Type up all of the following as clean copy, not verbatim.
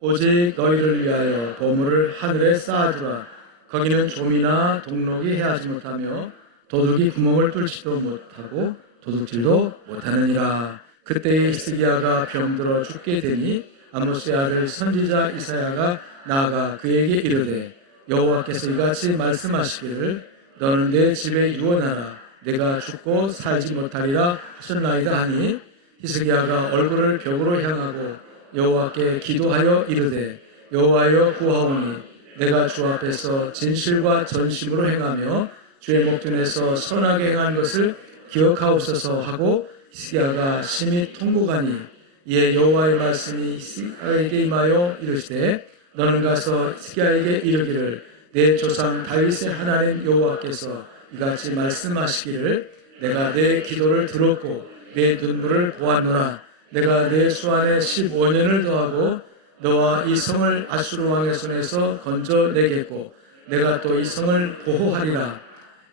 오직 너희를 위하여 보물을 하늘에 쌓아두라. 거기는 좀이나 동록이 해하지 못하며 도둑이 구멍을 뚫지도 못하고 도둑질도 못하느니라. 그때 히스기야가 병들어 죽게 되니 아모스의 아들 선지자 이사야가 나아가 그에게 이르되 여호와께서 이같이 말씀하시기를 너는 내 집에 유언하라. 내가 죽고 살지 못하리라 하셨나이다 하니 히스기야가 얼굴을 벽으로 향하고 여호와께 기도하여 이르되 여호와여 구하오니 내가 주 앞에서 진실과 전심으로 행하며 주의 목전에서 선하게 행한 것을 기억하옵소서 하고 히스기야가 심히 통곡하니 이에 여호와의 말씀이 히스기야에게 임하여 이르시되 너는 가서 히스기야에게 이르기를 내 조상 다윗의 하나님 여호와께서 이같이 말씀하시기를 내가 내 기도를 들었고 내 눈물을 보았노라. 내가 내 수 안에 15년을 더하고 너와 이 성을 아수르 왕의 손에서 건져내겠고 내가 또 이 성을 보호하리라.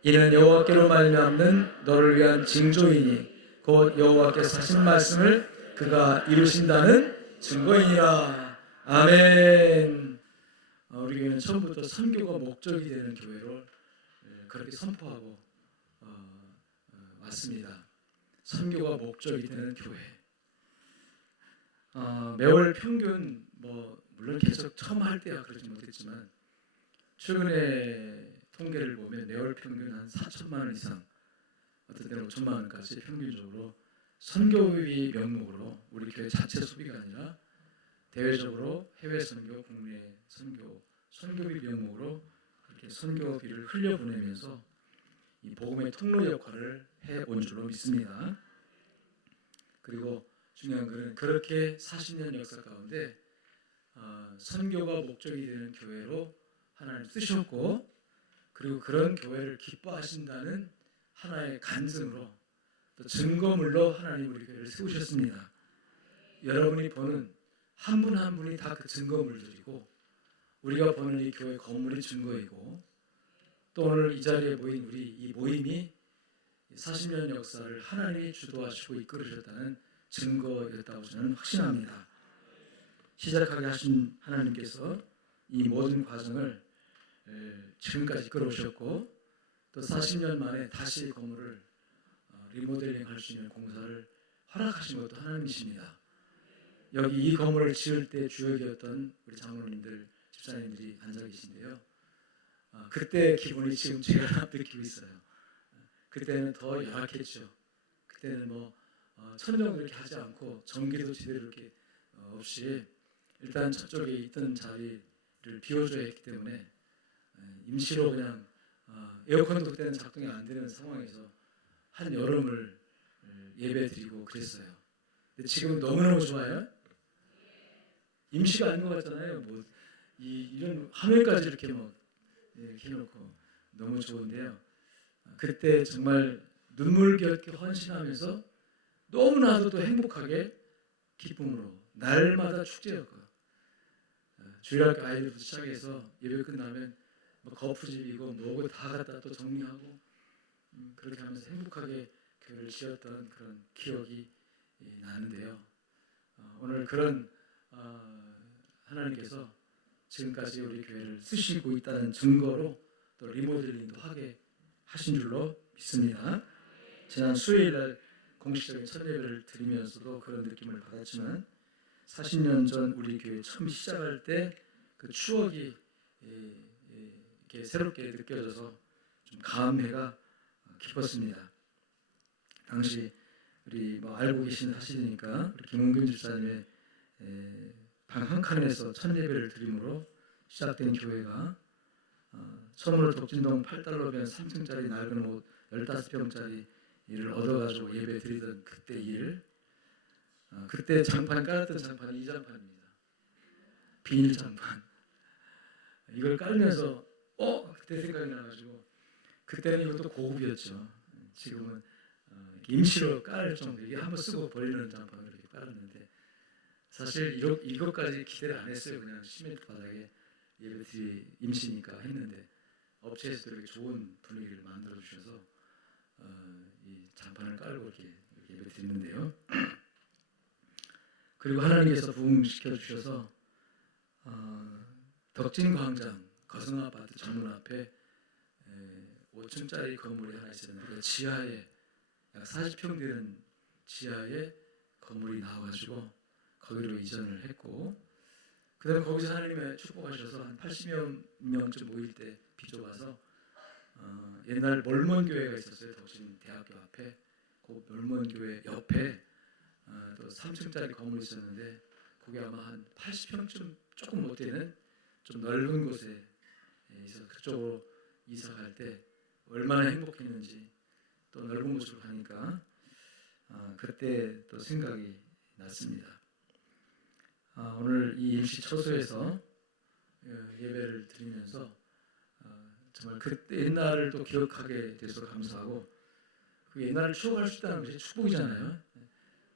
이는 여호와께로 말미암는 너를 위한 징조이니 곧 여호와께서 하신 말씀을 그가 이루신다는 증거이니라. 아멘. 우리 교회는 처음부터 선교가 목적이 되는 교회로 그렇게 선포하고 왔습니다. 선교가 목적이 되는 교회. 매월 평균 물론 계속 처음 할 때야 그러지 못했지만 최근에 통계를 보면 매월 평균 한 4천만 원 이상, 어떤 때는 5천만 원까지 평균적으로 선교비 명목으로 우리 교회 자체 소비가 아니라 대외적으로 해외 선교, 국내 선교, 선교비 명목으로 그렇게 선교비를 흘려보내면서 이 복음의 통로 역할을 해온 줄로 믿습니다. 그리고 중요한 것은 그렇게 40년 역사 가운데 선교가 목적이 되는 교회로 하나님 쓰셨고 그리고 그런 교회를 기뻐하신다는 하나의 간증으로 또 증거물로 하나님 우리 교회를 세우셨습니다. 여러분이 보는 한 분 한 분이 다 그 증거물들이고 우리가 보는 이 교회 건물이 증거이고 또 오늘 이 자리에 모인 우리 이 모임이 40년 역사를 하나님이 주도하시고 이끌으셨다는 증거였다고 저는 확신합니다. 시작하게 하신 하나님께서 이 모든 과정을 지금까지 이끌어오셨고 또 40년 만에 다시 건물을 리모델링 할 수 있는 공사를 허락하신 것도 하나님이십니다. 여기 이 건물을 지을 때 주역이었던 우리 장로님들, 집사님들이 앉아 계신데요. 그때 기분이 지금 제가 느끼고 있어요. 그때는 더 열악했죠. 그때는 천정을 이렇게 하지 않고 전기도 제대로 이렇게 없이 일단 저쪽에 있던 자리를 비워줘야 했기 때문에 임시로 그냥 에어컨도 그때는 작동이 안 되는 상황에서 한 여름을 예배 드리고 그랬어요. 근데 지금 너무너무 좋아요. 임시가 아닌 것 같잖아요. 이런 화면까지 이렇게 이렇게 해놓고 너무 좋은데요. 그때 정말 눈물겹게 헌신하면서 너무나도 또 행복하게 기쁨으로 날마다 축제였고 주일학교 아이들부터 시작해서 예배 끝나면 거푸집이고 뭐고 다 갖다 또 정리하고 그렇게 하면서 행복하게 교회를 지었던 그런 기억이 나는데요. 오늘 그런 하나님께서 지금까지 우리 교회를 쓰시고 있다는 증거로 또 리모델링도 하게 하신 줄로 믿습니다. 지난 수요일날 공식적인 첫 예배를 드리면서도 그런 느낌을 받았지만 40년 전 우리 교회 처음 시작할 때 그 추억이 이렇게 새롭게 느껴져서 좀 감회가 깊었습니다. 당시 우리 알고 계신 사실이니까 우리 김은균 집사님의 방 한 칸에서 첫 예배를 드림으로 시작된 교회가 처음으로 독진동 8달러면 3층짜리 낡은 옷 15평짜리 일을 얻어가지고 예배 드리던 그때 일, 그때 장판 깔았던 장판이 이 장판입니다. 비닐 장판. 이걸 깔면서 그때 생각이 나가지고 그때는 이것도 고급이었죠. 지금은 임시로 깔 정도, 이게 한번 쓰고 버리는 장판을 이렇게 깔았는데 사실 이것까지 기대를 안 했어요. 그냥 시멘트 바닥에 예배 드리 임시니까 했는데 업체에서도 이렇게 좋은 분위기를 만들어 주셔서 이 장판을 깔고 이렇게 예배 드리는데요. 그리고 하나님께서 부흥시켜 주셔서 덕진광장 거성아파트 정문 앞에 5층짜리 건물이 하나 있었는데 그 지하에 약 40평 되는 지하에 건물이 나와가지고 거기로 이전을 했고, 그다음에 거기서 하나님의 축복하셔서 한 80여 명쯤 모일 때 비좁아서 옛날 몰몬교회가 있었어요. 덕진 대학교 앞에. 그 몰몬교회 옆에 또 3층짜리 건물이 있었는데 거기 아마 한 80평쯤 조금 못 되는 좀 넓은 곳에 있어서 그쪽으로 이사 갈 때 얼마나 행복했는지, 또 넓은 곳으로 가니까 그때 또 생각이 났습니다. 오늘 이 임시 처소에서 예배를 드리면서 정말 그때 옛날을 또 기억하게 돼서 감사하고, 그 옛날을 추억할 수 있다는 것이 축복이잖아요.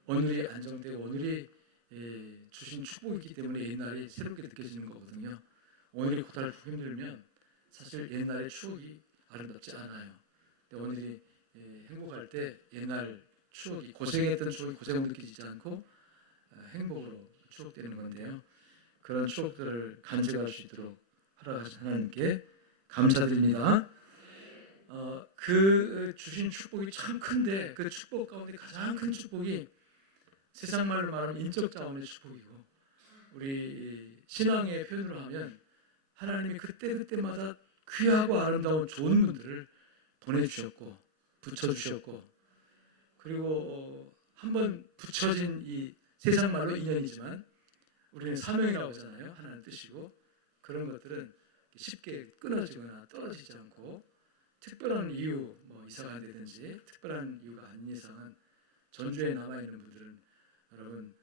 오늘이 안정되고 오늘이 주신 축복이기 때문에 옛날이 새롭게 느껴지는 거거든요. 오늘이 고달프고 힘들면 사실 옛날의 추억이 아름답지 않아요. 근데 오늘이 행복할 때 옛날 추억이, 고생했던 추억이 고생으로 느껴지지 않고 행복으로 추억되는 건데요. 그런 추억들을 간직할 수 있도록 허락하신 하나님께 감사드립니다. 그 주신 축복이 참 큰데 그 축복 가운데 가장 큰 축복이 세상 말로 말하면 인적 자원의 축복이고, 우리 신앙의 표현으로 하면 하나님이 그때마다 귀하고 아름다운 좋은 분들을 보내주셨고 붙여주셨고, 그리고 한번 붙여진 이 세상 말로 인연이지만 우리는 사명이라고 하잖아요. 하나님 뜻이고, 그런 것들은 쉽게 끊어지거나 떨어지지 않고 특별한 이유, 뭐 이사가 되든지 특별한 이유가 아닌 이상은 전주에 남아있는 분들은 여러분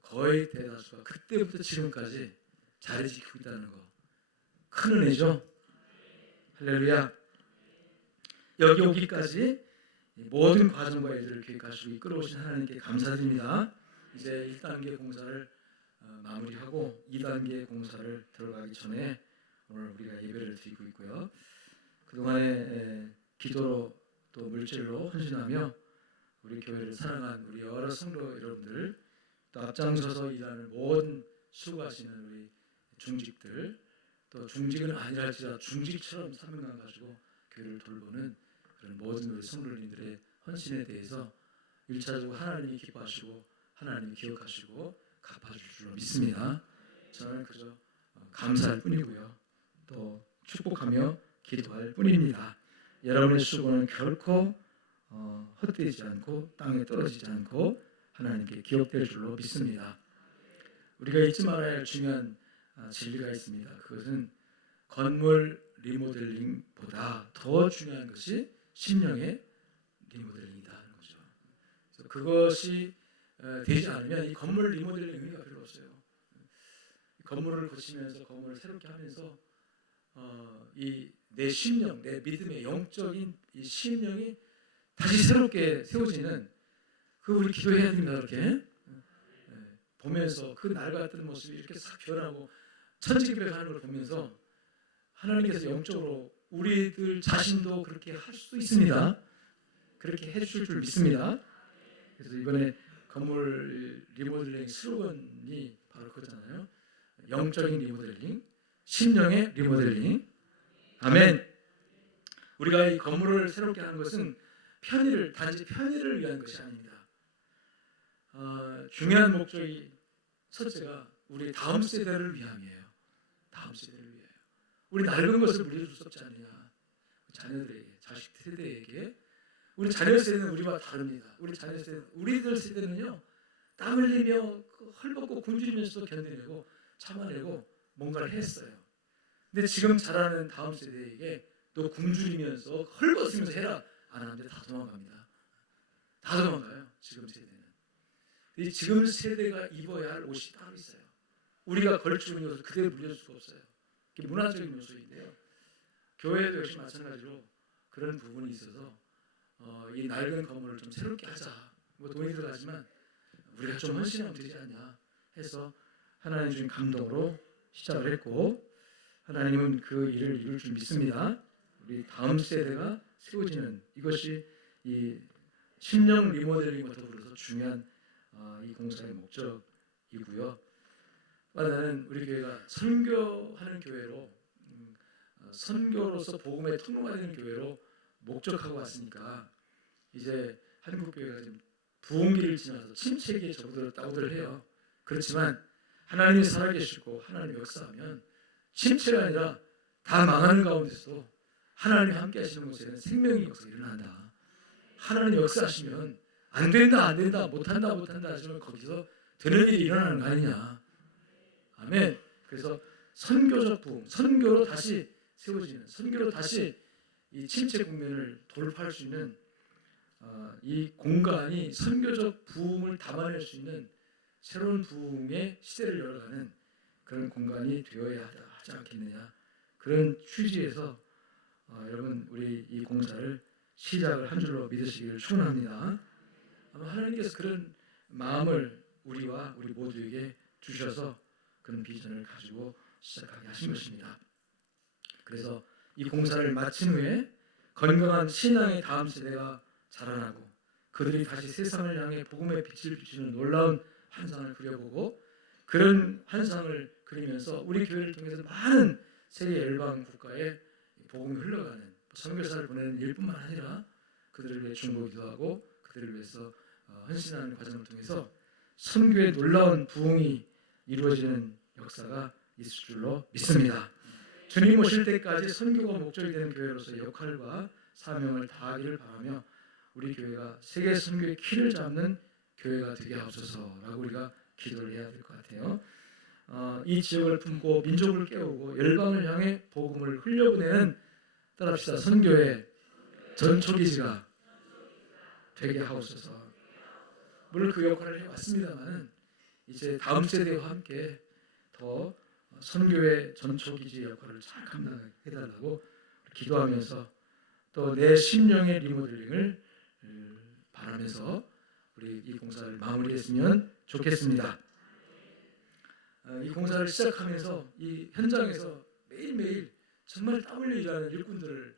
거의 대다수가 그때부터 지금까지 자리 지키고 있다는 거 큰 은혜죠. 할렐루야. 여기 오기까지 모든 과정과 일들을 계획하시고 이끌어오신 하나님께 감사드립니다. 이제 1단계 공사를 마무리하고 2단계 공사를 들어가기 전에 오늘 우리가 예배를 드리고 있고요. 그동안에 기도로 또 물질로 헌신하며 우리 교회를 사랑한 우리 여러 성도 여러분들, 또 앞장서서 일하는 모든 수고하시는 우리 중직들, 또 중직은 아니랄지라도 중직처럼 사명감 가지고 교회를 돌보는 그런 모든 우리 성도님들의 헌신에 대해서 1차적으로 하나님이 기뻐하시고 하나님이 기억하시고 갚아줄 줄로 믿습니다. 저는 그저 감사할 뿐이고요, 또 축복하며 기도할 뿐입니다. 여러분의 수고는 결코 헛되지 않고 땅에 떨어지지 않고 하나님께 기억될 줄로 믿습니다. 우리가 잊지 말아야 할 중요한 진리가 있습니다. 그것은 건물 리모델링보다 더 중요한 것이 심령의 리모델링이다 하는 거죠. 그래서 그것이 되지 않으면 이 건물 리모델링 의미가 별로 없어요. 건물을 고치면서 건물을 새롭게 하면서 이 내 심령, 내 믿음의 영적인 이 심령이 다시 새롭게 세워지는, 그 우리 기도해야 됩니다. 이렇게 보면서 그 날 같은 모습이 이렇게 싹 변하고 천지개벽하는 걸 보면서 하나님께서 영적으로 우리들 자신도 그렇게 할 수 있습니다. 그렇게 해주실 줄 믿습니다. 그래서 이번에 건물 리모델링 슬로건이 바로 그거잖아요. 영적인 리모델링, 심령의 리모델링. 아멘. 우리가 이 건물을 새롭게 하는 것은 단지 편의를 위한 것이 아닙니다. 중요한 목적이 첫째가 우리 다음 세대를 위함이에요. 다음 세대를 위하여. 우리 낡은 것을 물려줄 수 없지 않느냐. 자녀들에게, 자식 세대에게. 우리 자녀 세대는 우리와 다릅니다. 우리들 세대는요, 땀 흘리며 헐벗고 굶주리면서도 견뎌내고 참아내고 뭔가를 했어요. 근데 지금 자라는 다음 세대에게 너 굶주리면서 헐벗으면서 해라 안 하는데 다 도망갑니다. 다 도망가요. 지금 세대는. 이 지금 세대가 입어야 할 옷이 따로 있어요. 우리가 걸치고 있는 것을 그대로 물려줄 수가 없어요. 이게 문화적인 요소인데요. 교회도 역시 마찬가지로 그런 부분이 있어서 이 낡은 건물을 좀 새롭게 하자. 뭐 돈이 들어가지만 우리가 좀 헌신하면 되지 않냐 해서 하나님 주신 감동으로 시작을 했고, 하나님은 그 일을 이룰 줄 믿습니다. 우리 다음 세대가 세워지는 이것이 이 심령 리모델링과 더불어서 중요한 이 공사의 목적이고요. 나는 우리 교회가 선교하는 교회로 선교로서 복음의 통로가 되는 교회로 목적하고 왔으니까 이제 한국 교회가 지금 부흥기를 지나서 침체기에 접어들었다고들 해요. 그렇지만 하나님이 살아계시고 하나님이 역사하면 침체가 아니라 다 망하는 가운데서도 하나님이 함께 하시는 곳에는 생명의 역사가 일어난다. 하나님이 역사하시면 안 된다 못한다 하시면 거기서 되는 일이 일어나는 거 아니냐. 아멘. 그래서 선교적 부흥, 선교로 다시 세워지는, 선교로 다시 이 침체 국면을 돌파할 수 있는 이 공간이 선교적 부흥을 담아낼 수 있는 새로운 부흥의 시대를 열어가는 그런 공간이 되어야 하지 않겠느냐. 그런 취지에서 여러분 우리 이 공사를 시작을 한 줄로 믿으시기를 축원합니다. 아마 하나님께서 그런 마음을 우리와 우리 모두에게 주셔서 그런 비전을 가지고 시작하게 하신 것입니다. 그래서 이 공사를 마친 후에 건강한 신앙의 다음 세대가 자라나고 그들이 다시 세상을 향해 복음의 빛을 비추는 놀라운 환상을 그려보고 그런 환상을 그리면서 우리 교회를 통해서 많은 세계 열방 국가에 복음이 흘러가는 선교사를 보내는 일뿐만 아니라 그들을 위해 중보기도하고 그들을 위해서 헌신하는 과정을 통해서 선교의 놀라운 부흥이 이루어지는 역사가 있을 줄로 믿습니다. 주님 오실 때까지 선교가 목적이 되는 교회로서의 역할과 사명을 다하기를 바라며 우리 교회가 세계 선교의 키를 잡는 교회가 되게 하옵소서라고 우리가 기도를 해야 될 것 같아요. 이 지역을 품고 민족을 깨우고 열방을 향해 복음을 흘려보내는 따라합시다. 선교의 전초기지가 되게 하옵소서. 물론 그 역할을 해왔습니다만 이제 다음 세대와 함께 더 선교의 전초기지 역할을 잘 감당해달라고 기도하면서 또 내 심령의 리모델링을 바라면서 우리 이 공사를 마무리했으면 좋겠습니다. 이 공사를 시작하면서 이 현장에서 매일매일 정말 땀 흘려 일하는 일꾼들을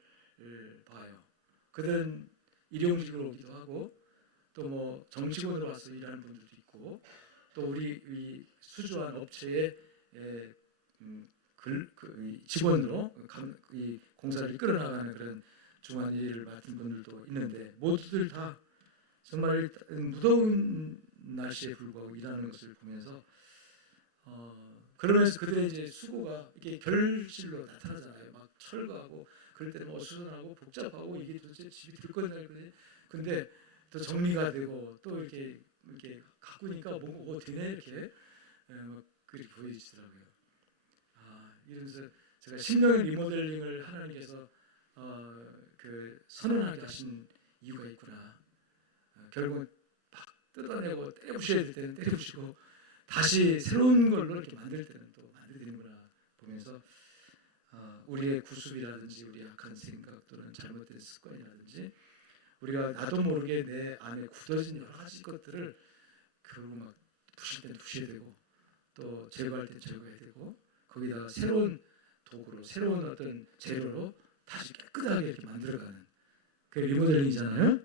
봐요. 그들은 일용직으로 오기도 하고 또 뭐 정직원으로 와서 일하는 분들도 있고 또 우리 이 수주한 업체의 직원으로 이 공사를 이끌어 나가는 그런 중요한 일을 맡은 분들도 있는데 모두들 다 정말 무더운 날씨에 불구하고 일하는 것을 보면서 그러면서 그들의 이제 수고가 이게 결실로 나타나잖아요. 막 철거하고 그럴 때는 어수선하고 복잡하고 이게 도대체 집이 들거든요. 근데 또 정리가 되고 또 이렇게 가꾸니까 뭔가 되네 이렇게 그렇게 보여지더라고요. 이러면서 제가 심령의 리모델링을 하나님께서 그 선언하게 하신 이유가 있구나. 결국은 막 뜯어내고 때려부셔야 될 때는 때려부시고 다시 새로운 걸로 이렇게 만들 때는 또 만들어지는구나 보면서 우리의 구습이라든지 우리의 악한 생각 또는 잘못된 습관이라든지 우리가 나도 모르게 내 안에 굳어진 여러 가지 것들을 결국 막 부실 때는 부셔야 되고 또 제거할 때 제거해야 되고 거기다가 새로운 도구로 새로운 어떤 재료로 다시 깨끗하게 이렇게 만들어가는 그게 리모델링이잖아요.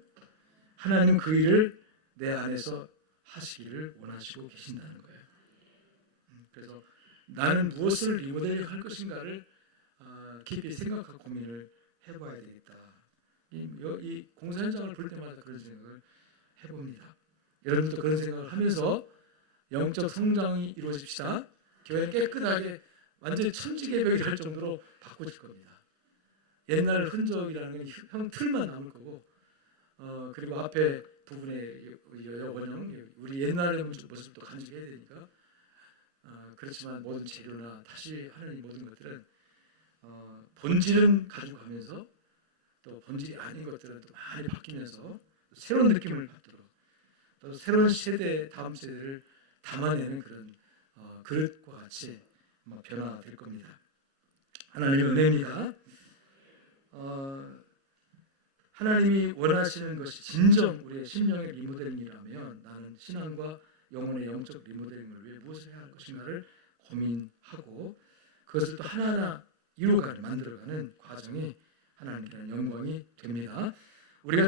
하나님은 그 일을 내 안에서 하시기를 원하시고 계신다는 거예요. 그래서 나는 무엇을 리모델링 할 것인가를 깊이 생각하고 고민을 해봐야 되겠다. 이 공사 현장을 볼 때마다 그런 생각을 해봅니다. 여러분도 그런 생각을 하면서 영적 성장이 이루어집시다. 교회는 깨끗하게 완전히 천지개벽이 될 정도로 바꿔질 겁니다. 옛날 흔적이라는 건 틀만 남을 거고 그리고 앞에 부분에 원형 우리 옛날의 모습도 간직해야 되니까 그렇지만 모든 재료나 다시 하는 이 모든 것들은 본질은 가져가면서 또 본질이 아닌 것들은 또 많이 바뀌면서 새로운 느낌을 받도록 또 새로운 세대 다음 세대를 담아내는 그런 그릇과 같이 변화될 겁니다. 하나님의 은혜입니다. 하나님이 원하시는 것이 진정 우리의 심령의 리모델링이라면 나는 신앙과 영혼의 영적 리모델링을 위해 무엇을 해야 할 것인가를 고민하고 그것을 또 하나하나 이루어가는 만들어가는 과정이 하나님께는 영광이 됩니다. 우리가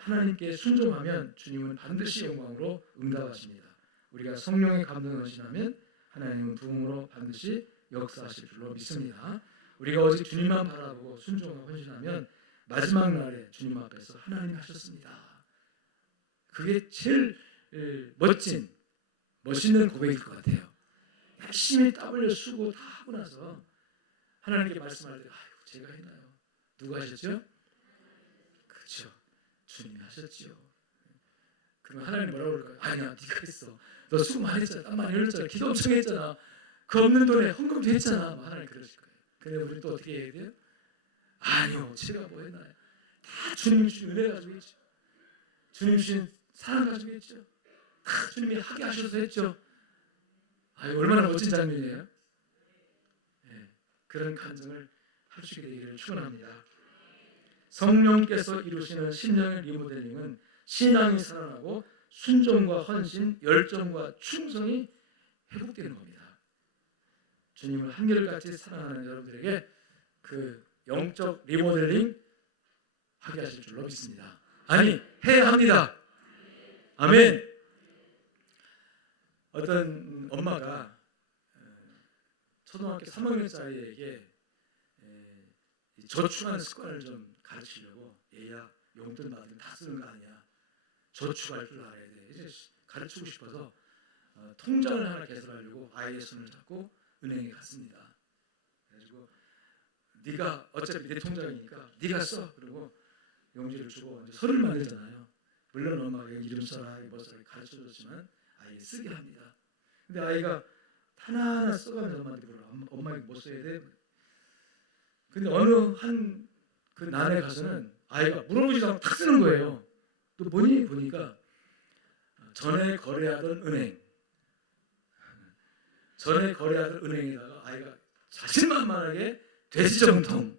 하나님께 순종하면 주님은 반드시 영광으로 응답하십니다. 우리가 성령의 감동을 헌신하면 하나님은 부흥으로 반드시 역사하실 줄로 믿습니다. 우리가 오직 주님만 바라보고 순종하고 헌신하면 마지막 날에 주님 앞에서 하나님 하셨습니다. 그게 제일 멋있는 고백일 것 같아요. 열심히 땀 흘려 쓰고 다 하고 나서 하나님께 말씀할 때 아이고 제가 했나요? 누가 하셨죠? 그렇죠. 주님이 하셨지요. 그러면 하나님 뭐라고 그럴까요? 아니야 네가 했어. 너 수고 많이 했잖아. 땀 많이 흘렸잖아. 기도 엄청 했잖아. 그 없는 돈에 헌금도 했잖아. 뭐 하나님 그러실 거예요. 근데 우리 또 어떻게 해야 돼요? 아니요 제가 뭐 했나요? 다 주님 주신 은혜 가지고 했죠. 주님 주신 사랑 가지고 했죠. 다 주님이 하게 하셔서 했죠. 아유, 얼마나 멋진 장면이에요. 네, 그런 간증을 할 수 있게 되기를 축원합니다. 성령께서 이루시는 심령의 리모델링은 신앙이 살아나고 순종과 헌신, 열정과 충성이 회복되는 겁니다. 주님을 한결같이 사랑하는 여러분들에게 그 영적 리모델링 하게 하실 줄로 믿습니다. 아니, 해야 합니다. 아멘. 어떤 엄마가 초등학교 3학년짜리에게 저축하는 습관을 좀 가르치려고 얘야 용돈 받으면 다 쓰는 거 아니야. 저축할 줄 알아야 돼. 이제 가르치고 싶어서 통장을 하나 개설하려고 아이의 손을 잡고 은행에 갔습니다. 그래가지고 네가 어차피 내 통장이니까 네가 써. 그리고 용지를 주고 이제 서류를 만들잖아요. 물론 엄마가 이름 써라, 뭐 써라 가르쳐줬지만 아이 쓰게 합니다. 근데 아이가 하나하나 써가면서 엄마한테 물어. 엄마 이거 뭐 써야 돼? 근데 어느 한 그 난에 가서는 아이가 물어보지도 않고 탁 쓰는 거예요. 또 뭐니 보니까 전에 거래하던 은행, 전에 거래하던 은행에다가 아이가 자신만만하게 돼지정통.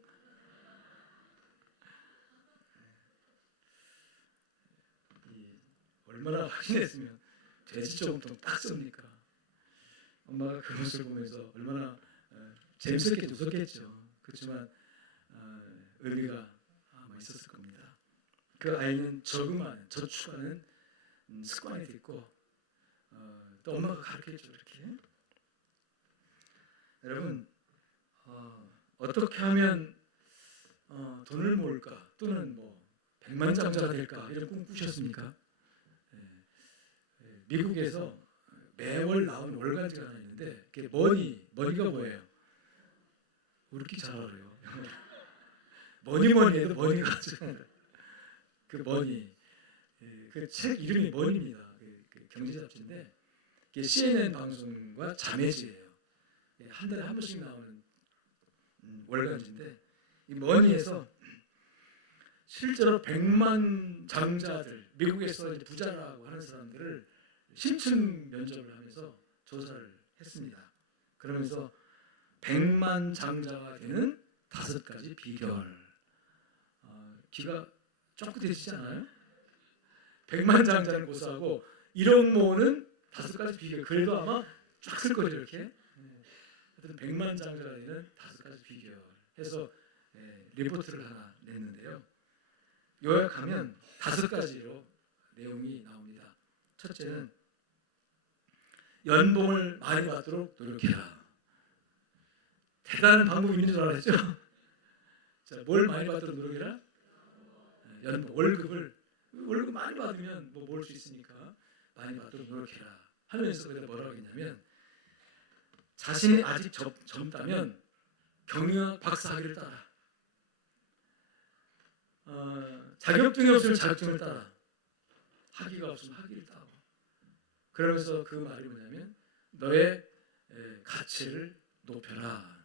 얼마나 확신했으면 돼지정통 딱 씁니까? 엄마가 그 모습을 보면서 얼마나 재밌었겠죠, 웃었겠죠. 그렇지만 의미가 아마 있었을 겁니다. 그 아이는 저축하는 습관이 됐고 또 엄마가 가르쳤죠. 이렇게 여러분 어떻게 하면 돈을 모을까 또는 뭐 백만장자가 될까 이런 꿈 꾸셨습니까? 미국에서 매월 나오는 월간지가 하나 있는데 그게 머니가 뭐예요? 우리 이렇게 잘 알아요. 뭐니 해도 머니가 그 머니 그 책 이름이 머니입니다. 그 경제 잡지인데 이게 CNN 방송과 자매지예요. 한 달에 한 번씩 나오는 월간지인데 이 머니에서 실제로 100만 장자들 미국에서 이제 부자라고 하는 사람들을 심층 면접을 하면서 조사를 했습니다. 그러면서 100만 장자가 되는 5가지 비결. 귀가 쫑긋해지지 않아요? 100만 장자는 고사하고 1억 모으는 5가지 비결. 그래도 아마 쫙 쓸 거죠 이렇게. 하여튼 100만 장자가 되는 5가지 비결 해서 리포트를 하나 냈는데요. 요약하면 5가지로 내용이 나옵니다. 첫째는 연봉을 많이 받도록 노력해라. 대단한 방법이 있는 줄 알았죠? 자, 뭘 많이 받도록 노력해라? 연봉, 월급 많이 받으면 뭐 모을 수 있으니까 많이 받도록 노력해라 하면서 그때 뭐라고 했냐면 자신이 아직 젊다면 경영학 박사 학위를 따라, 자격증이 없으면 자격증을 따라, 학위가 없으면 학위를 따고. 그러면서 그 말이 뭐냐면 너의 가치를 높여라.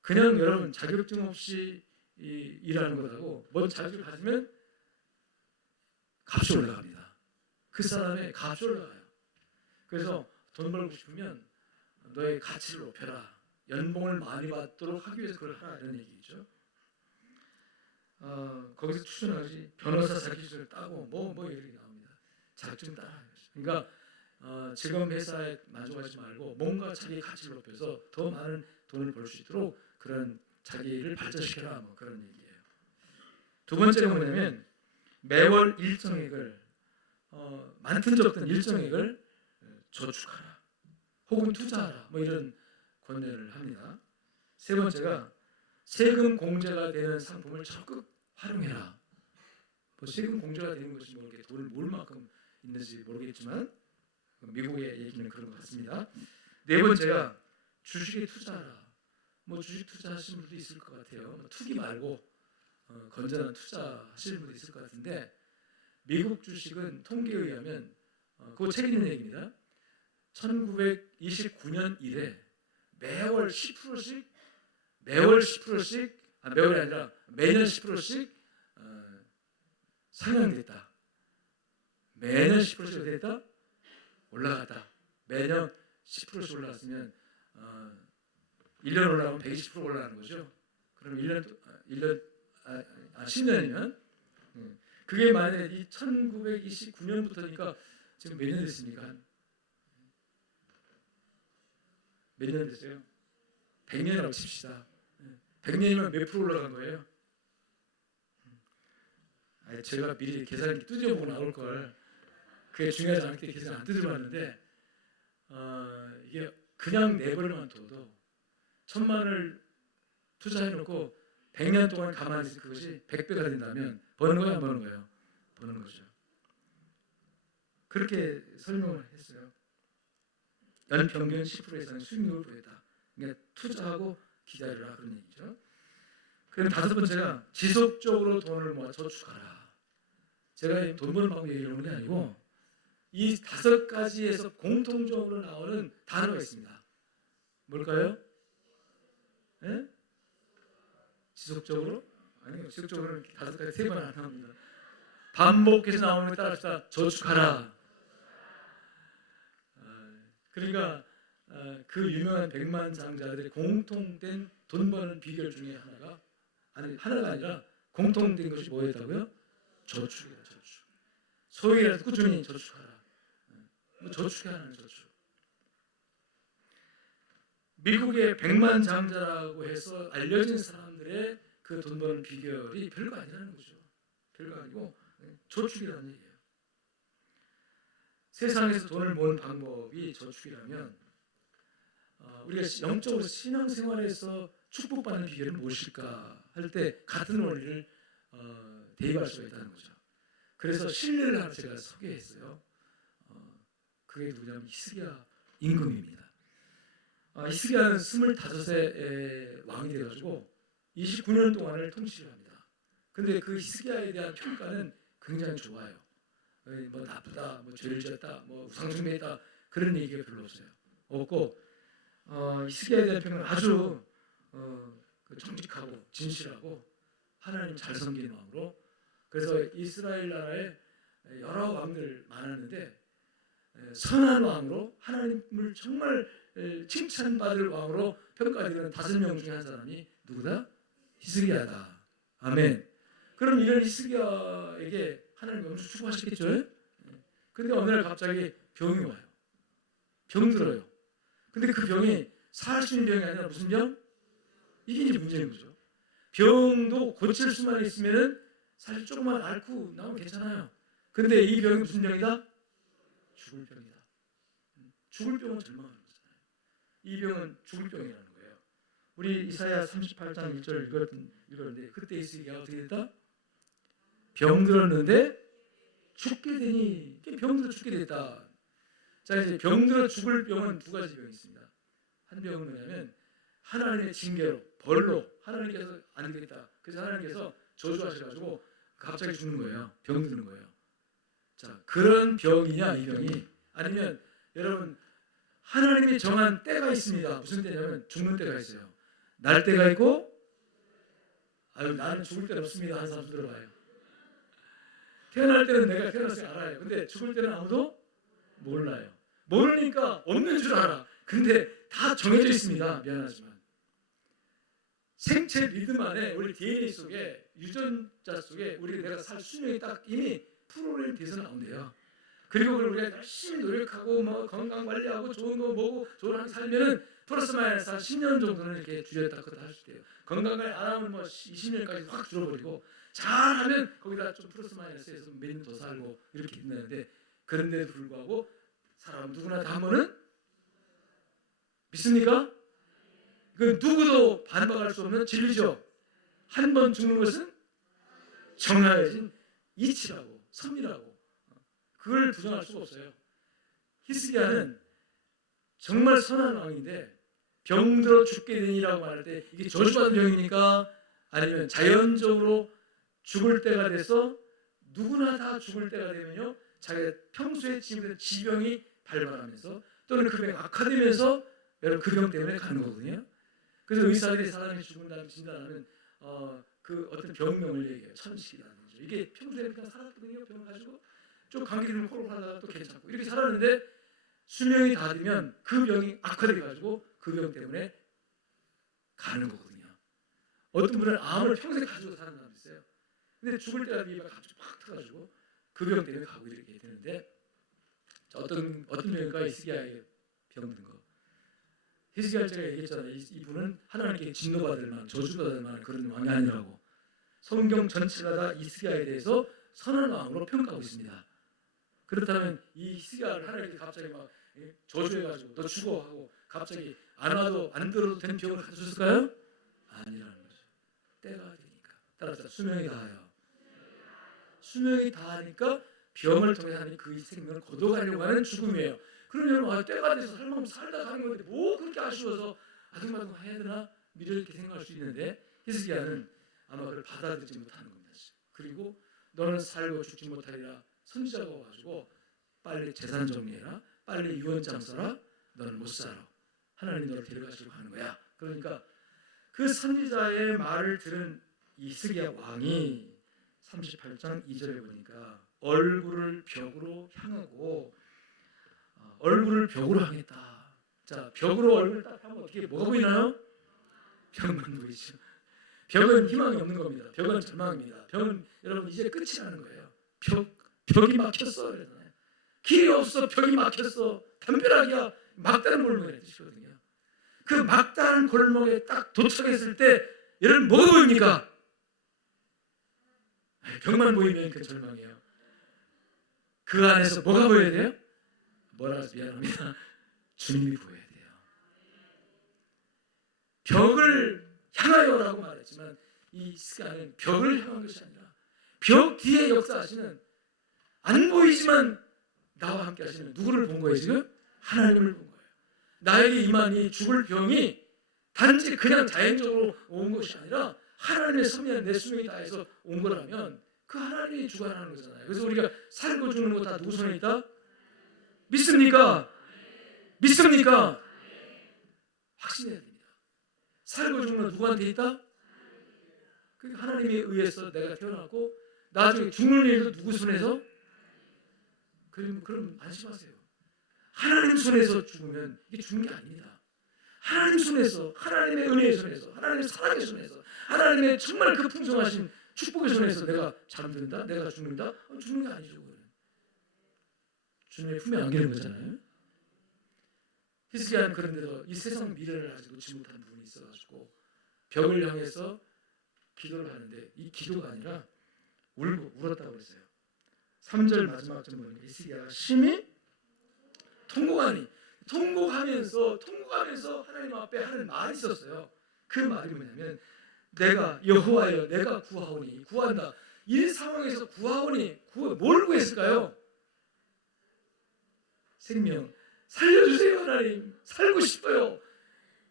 그냥 여러분 자격증 없이 일하는 것하고 뭔 자격을 가지면 값이 올라갑니다. 그 사람의 값이 올라가요. 그래서 돈 벌고 싶으면 너의 가치를 높여라. 연봉을 많이 받도록 하기 위해서 그걸 하라 이런 얘기죠. 거기서 추천하지 변호사 자격증을 따고 뭐 이렇게 나옵니다. 자격증 따라. 그러니까 지금 회사에 만족하지 말고 뭔가 자기 가치를 높여서 더 많은 돈을 벌 수 있도록 그런 자기를 발전시켜라 뭐 그런 얘기예요. 두 번째가 뭐냐면 매월 일정액을 많든 적든 일정액을 저축하라. 혹은 투자하라 뭐 이런 권유를 합니다. 세 번째가 세금 공제가 되는 상품을 적극 활용해라. 뭐 세금 공제가 되는 것이 뭐 이렇게 돈을 모을 만큼 있는지 모르겠지만 미국의 얘기는 그런 것 같습니다. 네 번째가 주식에 투자하라. 뭐 주식 투자하시는 분도 있을 것 같아요. 뭐 투기 말고 건전한 투자하시는 분도 있을 것 같은데 미국 주식은 통계에 의하면 그거 책 있는 얘기입니다. 1929년 이래 매월 10%씩 매월이 아니라 매년 10%씩 상향됐다. 매년 10%씩 됐다? 올라갔다. 매년 10%씩 올라갔으면 1년 올라가면 120% 올라가는 거죠. 그럼 10년이면 그게 만약에 이 1929년부터니까 지금 몇 년 됐습니까? 몇 년 됐어요? 100년이라고 칩시다. 100년이면 몇 프로 올라간 거예요? 제가 미리 계산기 두드려보고 나올 걸 그게 중요하지 않기 계산 안 두드려봤는데 이게 그냥 내버려만 둬도 1,000만 원을 투자해놓고 100년 동안 가만히 있을 그것이 100배가 된다면 버는 거야 안 버는 거예요? 버는 거죠. 그렇게 설명을 했어요. 연평균 10% 이상의 수익률을 보였다. 그러니까 투자하고 기다려라 그런 얘기죠. 그럼 다섯 번째가 지속적으로 돈을 모아 저축하라. 제가 돈 버는 방법 얘기하는 게 아니고 이 5가지에서 공통적으로 나오는 단어가 있습니다. 뭘까요? 네? 지속적으로? 아니요. 지속적으로는 5가지 3번 안 나옵니다. 반복해서 나오는 걸 따라합시다. 저축하라. 그러니까 그 유명한 백만장자들의 공통된 돈 버는 비결 중에 하나가 아니라 공통된 것이 뭐였다고요? 저축이다. 저축. 소액이라도 꾸준히 저축하라. 저축해야 하는 저축. 미국의 백만장자라고 해서 알려진 사람들의 그 돈 버는 비결이 별거 아니라는 거죠. 별거 아니고 저축이라는 얘기예요. 세상에서 돈을 모으는 방법이 저축이라면 우리가 영적으로 신앙생활에서 축복받는 비결은 무엇일까 할 때 같은 원리를 대입할 수가 있다는 거죠. 그래서 신뢰를 하나 제가 소개했어요. 그게 누구냐면 히스기야 임금입니다. 히스기야는 25세 왕이 돼가지고 29년 동안을 통치를 합니다. 근데 그 히스기야에 대한 평가는 굉장히 좋아요. 뭐 나쁘다, 뭐 죄를 지었다, 뭐 우상숭배했다 그런 얘기가 별로 없어요. 없고 히스기야에 대한 평가는 아주 정직하고 진실하고 하나님 잘 섬기는 왕으로. 그래서 이스라엘 나라에 여러 왕들 많았는데 선한 왕으로 하나님을 정말 칭찬받을 왕으로 평가되는 5명 중에 한 사람이 누구다? 히스기야다. 아멘. 그럼 이런 히스기야에게 하나님 엄청 축복하셨겠죠? 근데 어느 날 갑자기 병이 와요. 병 들어요. 근데 그 병이 살 수 있는 병이 아니라 무슨 병? 이게 이제 문제인 거죠. 병도 고칠 수만 있으면 사실 조금만 앓고 나오면 괜찮아요. 근데 이 병이 무슨 병이다? 죽을 병이다. 죽을 병은 절망하는 거잖아요. 이 병은 죽을 병이라는 거예요. 우리 이사야 38장 1절 읽었는데 그때 히스기야가 어떻게 됐다? 병 들었는데 죽게 되니 병 들어 죽게 됐다. 자 이제 병 들어 죽을 병은 2가지 병이 있습니다. 한 병은 뭐냐면 하나님의 징계로 벌로 하나님께서 안 되겠다. 그래서 하나님께서 저주하셔가지고 갑자기 죽는 거예요. 병 드는 거예요. 자 그런 병이냐 이 병이 아니면 여러분 하나님이 정한 때가 있습니다. 무슨 때냐면 죽는 때가 있어요. 날 때가 있고 나는 죽을 때는 없습니다. 하는 사람 들어봐요. 태어날 때는 내가 태어났을 때 알아요. 근데 죽을 때는 아무도 몰라요. 모르니까 없는 줄 알아. 근데 다 정해져 있습니다. 미안하지만 생체 리듬 안에 우리 DNA 속에 유전자 속에 내가 살 수명이 딱 이미 프로그램 돼서 나온대요. 그리고 우리가 열심히 노력하고 뭐 건강 관리하고 좋은 거 먹고 좋은 거 살면은 플러스 마이너스 한 10년 정도는 이렇게 줄였다 그다 할 수 있대요. 건강을 안 하면 뭐 20년까지 확 줄어버리고 잘하면 거기다 좀 플러스 마이너스해서 몇 년 더 살고 이렇게 된다는데 그런데도 불구하고 사람 누구나 다 한 번은 믿습니까? 그 누구도 반박할 수 없는 진리죠. 한 번 죽는 것은 정하여진 이치라고, 섭리라고. 그걸 부정할 수가 없어요. 히스기야는 정말 선한 왕인데 병들어 죽게 되니라고 말할 때 이게 저주받은 병입니까? 아니면 자연적으로 죽을 때가 돼서 누구나 다 죽을 때가 되면요, 자기가 평소에 지니던 지병이 발발하면서 또는 그 병이 악화되면서 여러분 그 병 때문에 가는 거거든요. 그래서 의사들이 사람이 죽은 다음에 진단하면 그 어떤 병명을 얘기해요. 천식이라는 거죠. 이게 평소에 그냥 살았거든요. 병을 가지고 좀 감기 들면 호흡 하다가 또 괜찮고 이렇게 살았는데 수명이 다 되면 그 병이 악화돼 가지고 그 병 때문에 가는 거거든요. 어떤 분은 암을 평생 가지고 사는 사람이 있어요. 근데 죽을 때가 되면 갑자기 확 터가지고 그 병 때문에 가고 이렇게 되는데, 어떤 병일까? 히스기야의 병든 거. 히스기야 제가 얘기했잖아요. 이분은 하나님께 진노받을 만한, 저주받을 만한 그런 왕이 아니라고. 성경 전체가 다 히스기야에 대해서 선한 왕으로 평가하고 있습니다. 그렇다면 이 히스기야를 하나님께 갑자기 막 저주해가지고 너 죽어 하고 갑자기 안 와도 안 들어도 되는 병을 가져줬을까요? 아니라는 거죠. 때가 되니까. 따라서 수명이 다하여. 수명이 다하니까 병을 통해 하나님 그 생명을 거둬가려고 하는 죽음이에요. 그러면 때가 돼서 설마 살다 가는 건데 뭐 그렇게 아쉬워서 아둥바둥 해야 되나? 미래 이렇게 생각할 수 있는데 히스기야는 아마 그걸 받아들이지 못하는 겁니다. 그리고 너는 살고 죽지 못하리라. 선지자가 와가지고 빨리 재산 정리해라, 빨리 유언장 써라, 너는 못 살아, 하나님 너를 데려가시려고 하는 거야. 그러니까 그 선지자의 말을 들은 히스기야 왕이 38장 2절에 보니까 얼굴을 벽으로 향하고, 얼굴을 벽으로 향했다. 자, 벽으로 얼굴을 딱 하면 어떻게 뭐가 보이나요? 벽만 보이죠. 벽은 희망이 없는 겁니다. 벽은 절망입니다. 벽은 여러분 이제 끝이라는 거예요. 벽이 막혔어. 그러잖아요. 길이 없어. 벽이 막혔어. 담벼락이야. 막다른 골목이라는 뜻이거든요. 그 막다른 골목에 딱 도착했을 때 여러분 뭐가 보입니까? 벽만 보이면 그 절망이에요. 그 안에서 뭐가 보여야 돼요? 뭐라 해서 미안합니다. 주님이 보여야 돼요. 벽을 향하여라고 말했지만 이 히스기야는 벽을 향한 것이 아니라 벽 뒤에 역사하시는, 안 보이지만 나와 함께 하시는 누구를 본 거예요 지금? 하나님을 본 거예요. 나에게 임한 이 죽을 병이 단지 그냥 자연적으로 온 것이 아니라 하나님의 섭리한 내 수명이 다해서 온 거라면 그 하나님이 주관하는 거잖아요. 그래서 우리가 살고 죽는 거 다 누구 손에 있다? 믿습니까? 믿습니까? 확신해야 됩니다. 살고 죽는 건 누구한테 있다? 그 하나님에 의해서 내가 태어났고 나중에 죽는 일도 누구 손에서? 그럼 안심하세요. 하나님 손에서 죽으면 이게 죽는 게 아닙니다. 하나님 손에서, 하나님의 은혜의 손에서, 하나님의 사랑의 손에서, 하나님의 정말 그 풍성하신 축복의 손에서 내가 잠든다, 내가 죽는다? 죽는 게 아니죠. 주님의 품에 안기는 거잖아요. 히스기야는 그런데도 이 세상 미래를 아직 놓지 못한 부분이 있어가지고 벽을 향해서 기도를 하는데 이 기도가 아니라 울었다고 그랬어요. 3절 마지막 절 보니까 히스기야가 심히 통곡하면서 하나님 앞에 하는 말이 있었어요. 그 말이 뭐냐면 내가 여호와여 내가 구하오니, 구한다. 이 상황에서 구하오니 뭘 구했을까요? 생명, 살려주세요 하나님, 살고 싶어요.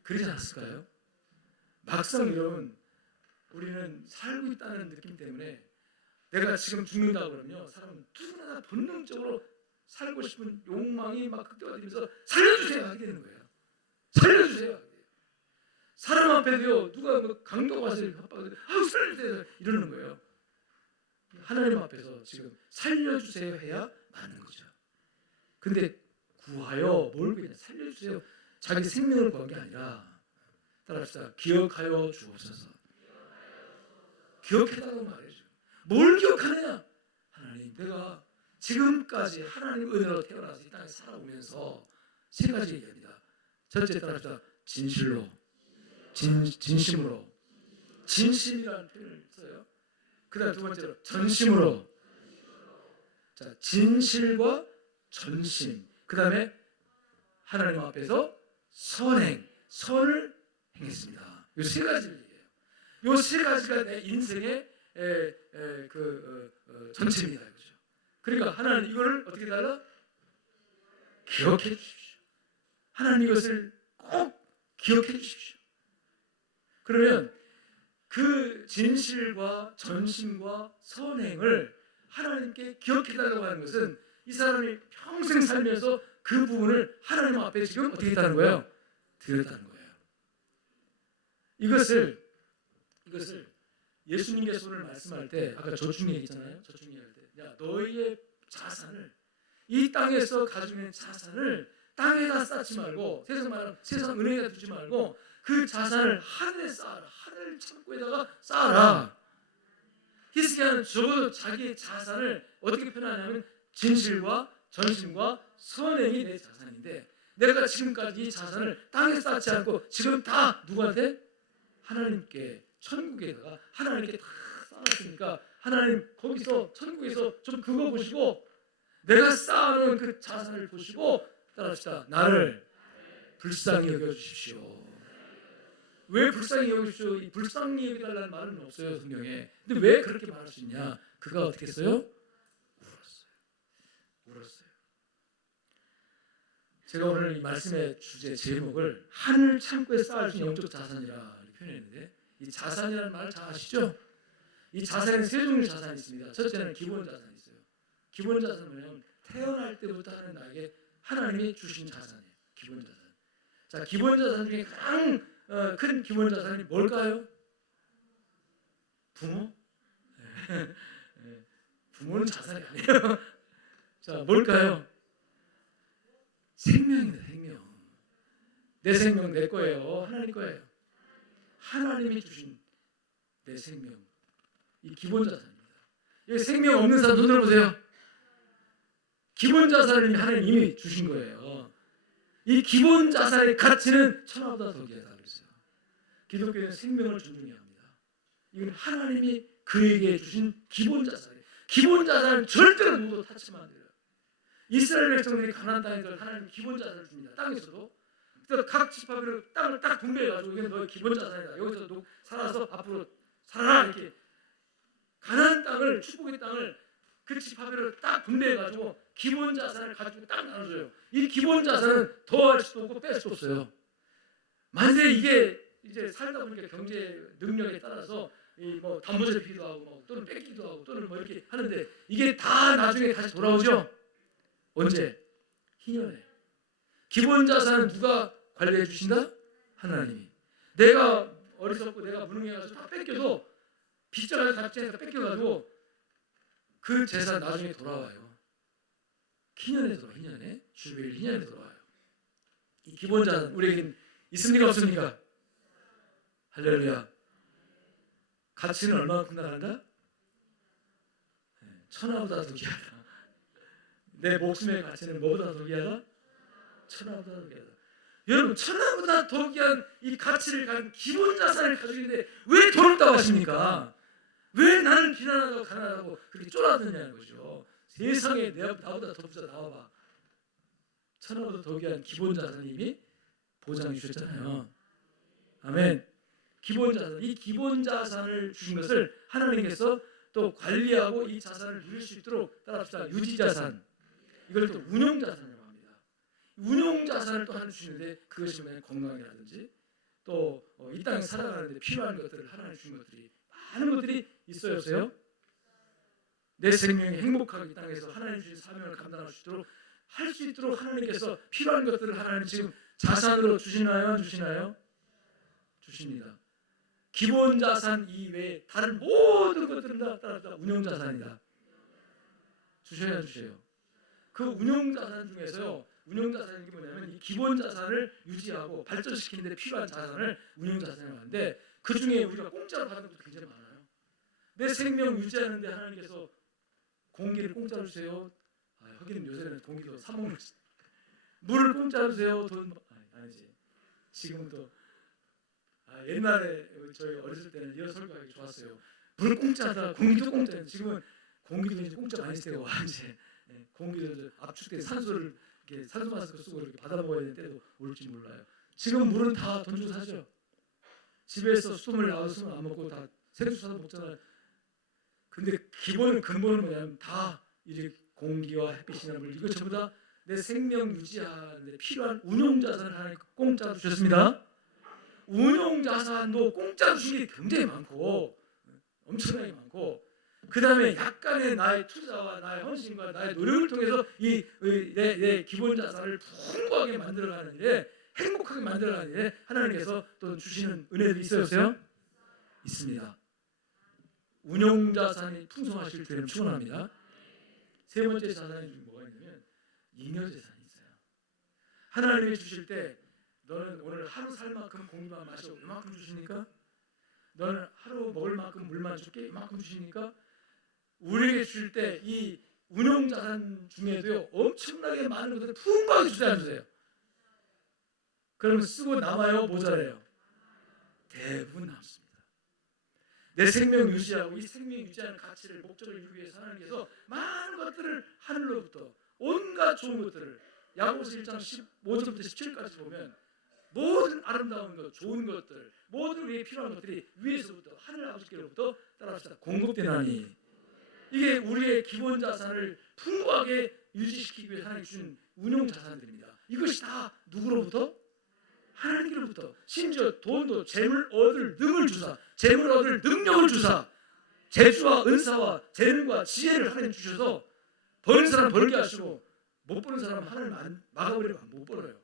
그러지 않았을까요? 막상 여러분 우리는 살고 있다는 느낌 때문에 내가 지금 죽는다 그러면 사람은 누구나 본능적으로 살고 싶은 욕망이 막 극대화되면서 살려주세요 하게 되는 거예요. 살려주세요. 사람 앞에도요 누가 강도가 와서 협박을 살려주세요 이러는 거예요. 하나님 앞에서 지금 살려주세요 해야 맞는 거죠. 근데 구하여 뭘 그냥 살려주세요, 자기 생명을 구한 게 아니라, 따라합시다. 기억하여 주옵소서. 기억해달라고 말해줘. 뭘 기억하느냐? 하나님, 내가 지금까지 하나님 은혜로 태어나서 이 땅에 살아오면서 세 가지 얘기합니다. 첫째, 따라합시다. 진실로, 진심으로, 진심이라는 표현을 써요. 그 다음 두 번째로 전심으로. 자, 진실과 전심. 그 다음에 하나님 앞에서 선행, 선을 행했습니다. 이 세 가지를 얘기해요. 이 세 가지가 내 인생의 전체입니다. 그렇죠? 그러니까 하나님 이거를 어떻게 달라? 기억해 주십시오. 하나님 이것을 꼭 기억해 주십시오. 그러면 그 진실과 전심과 선행을 하나님께 기억해 달라고 하는 것은 이 사람이 평생 살면서 그 부분을 하나님 앞에 지금 어떻게 했다는 거예요? 드렸다는 거예요. 이것을 예수님께서 오늘 말씀할 때 아까 저축 얘기잖아요. 저축 얘기할 때 야, 너희의 자산을 이 땅에서 가지고 있는 자산을 땅에다 쌓지 말고 세상 은행에다 두지 말고 그 자산을 하늘에 쌓아라. 하늘 창고에다가 쌓아라. 히스기야는 적어도 자기의 자산을 어떻게 표현하냐면 진실과 전심과 선행이 내 자산인데 내가 지금까지 이 자산을 땅에 쌓지 않고 지금 다 누구한테? 하나님께 천국에다가 하나님께 다 쌓았으니까 하나님 거기서 천국에서 좀 그거 보시고 내가 쌓아놓은 그 자산을 보시고 따라합시다. 나를 불쌍히 여겨주십시오. 왜 불쌍히 여겨주십시오? 이 불쌍히 여겨달라는 말은 없어요 성경에. 근데 왜 그렇게 말할 수 있냐? 그가 어떻게 했어요? 울었어요. 제가 오늘 이 말씀의 주제 제목을 하늘 창고에 쌓을 수 있는 영적 자산이라 표현했는데 이 자산이라는 말 잘 아시죠? 이 자산에는 세 종류의 자산이 있습니다. 첫째는 기본 자산이 있어요. 기본 자산은 뭐냐면 태어날 때부터 하는 나에게 하나님이 주신 자산이에요. 기본 자산. 자, 기본 자산 중에 가장 큰 기본 자산이 뭘까요? 부모? 부모는 자산이 아니에요. 자, 뭘까요? 생명입니다. 생명. 내 생명 내 거예요. 하나님 거예요. 하나님이 주신 내 생명. 이 기본 자산입니다. 여기 생명 없는 사람 손 들어보세요. 기본 자산을 하나님이 주신 거예요. 이 기본 자산의 가치는 천하보다 더 귀하다 그랬어요. 기독교는 생명을 존중해야 합니다. 이건 하나님이 그에게 주신 기본 자산이에요. 기본 자산은 절대로 누구도 타치면 안 돼요. 이스라엘 백성들이 가나안 땅에 들어 하나님 기본 자산을 줍니다. 땅에서도. 그래서 각 지파별로 땅을 딱 분배해가지고 이건 너의 기본 자산이다. 여기서 너 살아서 앞으로 살아라 이렇게 가나안 땅을 축복의 땅을 그 지파별로 딱 분배해가지고 기본 자산을 가지고 딱 나눠줘요. 이 기본 자산은 더할 수도 없고 뺄 수도 없어요. 만약에 이게 이제 살다 보니까 경제 능력에 따라서 뭐 담보 잡히기도 하고 뭐 또는 뺏기도 하고 또는 뭐 이렇게 하는데 이게 다 나중에 다시 돌아오죠. 언제? 희년에. 기본 자산은 누가 관리해 주신다? 하나님이. 내가 어리석고 내가 무능해가지고 다 뺏겨도 빚져가지고 갑자기 뺏겨가지고 그 재산 나중에 돌아와요. 희년에 돌아. 희년에 주일 희년에 돌아와요. 이 기본 자산 우리에겐 있습니까 없습니까? 할렐루야. 가치는 얼마만큼 나간다? 천하보다 더 귀하다. 내 목숨의 가치는 뭐보다 더 귀하다? 천하보다 더 귀하다. 여러분 천하보다 더 귀한 이 가치를 가진 기본 자산을 가지고 있는데 왜 돈 없다고 하십니까? 왜 나는 비난하고 가난하고 그렇게 쫄아드냐는 거죠. 세상에 나보다 더 부자 나와봐. 천하보다 더 귀한 기본 자산이 이미 보장해 주셨잖아요. 아멘. 기본 자산, 이 기본 자산을 주신 것을 하나님께서 또 관리하고 이 자산을 누릴 수 있도록 따라합시다. 유지 자산. 이걸 또 운용 자산이라고 합니다. 운용 자산을 또 하나 주시는데 그것이 뭐냐면 건강이라든지 또 이 땅에 살아가는데 필요한 것들을 하나님 주신 것들이 많은 것들이 있어요. 없어요? 내 생명이 행복하게 이 땅에서 하나님 주신 사명을 감당할 수 있도록 할 수 있도록 하나님께서 필요한 것들을 하나님 지금 자산으로 주시나요? 안 주시나요? 주십니다. 기본 자산 이외에 다른 모든 것들은 다 따라 운용 자산이다. 주셔야 주세요. 그 운용 자산 중에서요. 운용 자산이 뭐냐면 이 기본 자산을 유지하고 발전시키는 데 필요한 자산을 운용 자산이라고 하는데 그 중에 우리가 공짜로 받는 것도 굉장히 많아요. 내 생명 유지하는 데 하나님께서 공기를 공짜로 주세요. 하긴 요새는 공기도 사 먹는 거지. 물을 공짜로 주세요. 돈 아니지. 지금도 옛날에 저희 어렸을 때는 이런 설교하기 좋았어요. 물은 공짜다, 공기도 공짜다. 지금은 공기도 이제 공짜 많이 쓰고 이제 공기도 압축된 산소를 이렇게 산소 마스크 쓰고 이렇게 받아 먹어야 되는 때도 올지 몰라요. 지금 물은 다 돈 주고 사죠. 집에서 수돗물 나와서 수돗물 안 먹고 다 생수 사서 먹잖아요. 근데 근본은 뭐냐면 다 이렇게 공기와 햇빛이나 물 이거 전부 다 내 생명 유지하는데 필요한 운용자산을 하나님 공짜로 주셨습니다. 운용자산도 공짜로 주는 게 굉장히 많고 엄청나게 많고, 그 다음에 약간의 나의 투자와 나의 헌신과 나의 노력을 통해서 내 기본 자산을 풍부하게 만들어가는 일에, 행복하게 만들어가는 일에 하나님께서 또 주시는 은혜들이 있어요? 있습니다. 운용자산이 풍성하실 때는 충분합니다. 세 번째 자산이 뭐가 있냐면 잉여재산이 있어요. 하나님이 주실 때 너는 오늘 하루 살 만큼 공기만 마셔 이만큼 주시니까, 너는 하루 먹을 만큼 물만 줄게 이만큼 주시니까, 우리에게 주실 때 이 운용자산 중에도요 엄청나게 많은 것들을 풍부하게 주지 않으세요. 그러면 쓰고 남아요, 모자라요? 대부분 남습니다. 내 생명 유지하고 이 생명 유지하는 가치를, 목적을 이루기 위해서 하나님께서 많은 것들을 하늘로부터 온갖 좋은 것들을, 야고보서 1장 15절부터 17절까지 보면 모든 아름다운 것, 좋은 것들, 모든 우리의 필요한 것들이 위에서부터 하늘 아버지께로부터 따라합시다 공급되나니, 이게 우리의 기본 자산을 풍부하게 유지시키기 위해 하나님 주신 운용 자산들입니다. 이것이 다 누구로부터? 하나님께로부터. 심지어 돈도 재물 얻을 능을 주사, 재물 얻을 능력을 주사, 재주와 은사와 재능과 지혜를 하나님 주셔서 버는 사람 벌게 하시고 못 버는 사람 하나님 막아버리면 못 벌어요.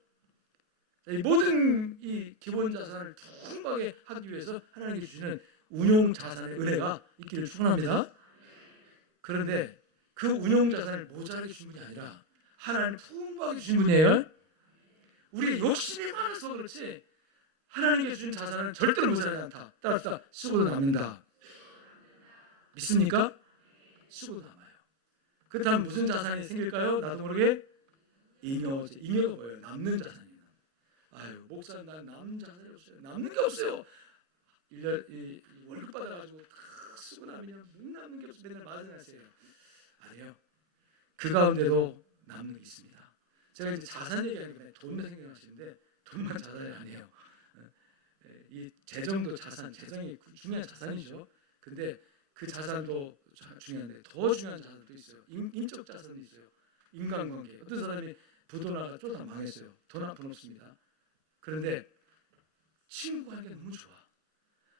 이 모든 이 기본 자산을 풍부하게 하기 위해서 하나님께 주시는 운용 자산의 은혜가 있기를 축원합니다. 그런데 그 운용 자산을 모자라게 주신 분이 아니라 하나님 풍부하게 주신 분이에요. 우리 욕심이 많아서 그렇지 하나님께 주신 자산은 절대로 모자라지 않다. 따라서 쓰고도 남는다. 믿습니까? 쓰고도 남아요. 그렇다면 무슨 자산이 생길까요? 나도 모르게 잉여가 뭐예요? 남는 자산이에요. 아유, 목사 난 남는 자산이 없어요. 남는 게 없어요. 1년 월급 받아가지고 쓰고 나면 못 남는 게 없어요. 맨날 맞으세요. 아니요. 그 가운데도 남는 게 있습니다. 제가 이제 자산 얘기하니까 돈을 생각하시는데 돈만 자산이 아니에요. 이 재정도 재정이 중요한 자산이죠. 근데 그 자산도 중요한데 더 중요한 자산도 있어요. 인적 자산도 있어요. 인간관계. 어떤 사람이 부도나가 쫓아 망했어요. 돈 한 푼 없습니다. 그런데 친구 관계가 너무 좋아.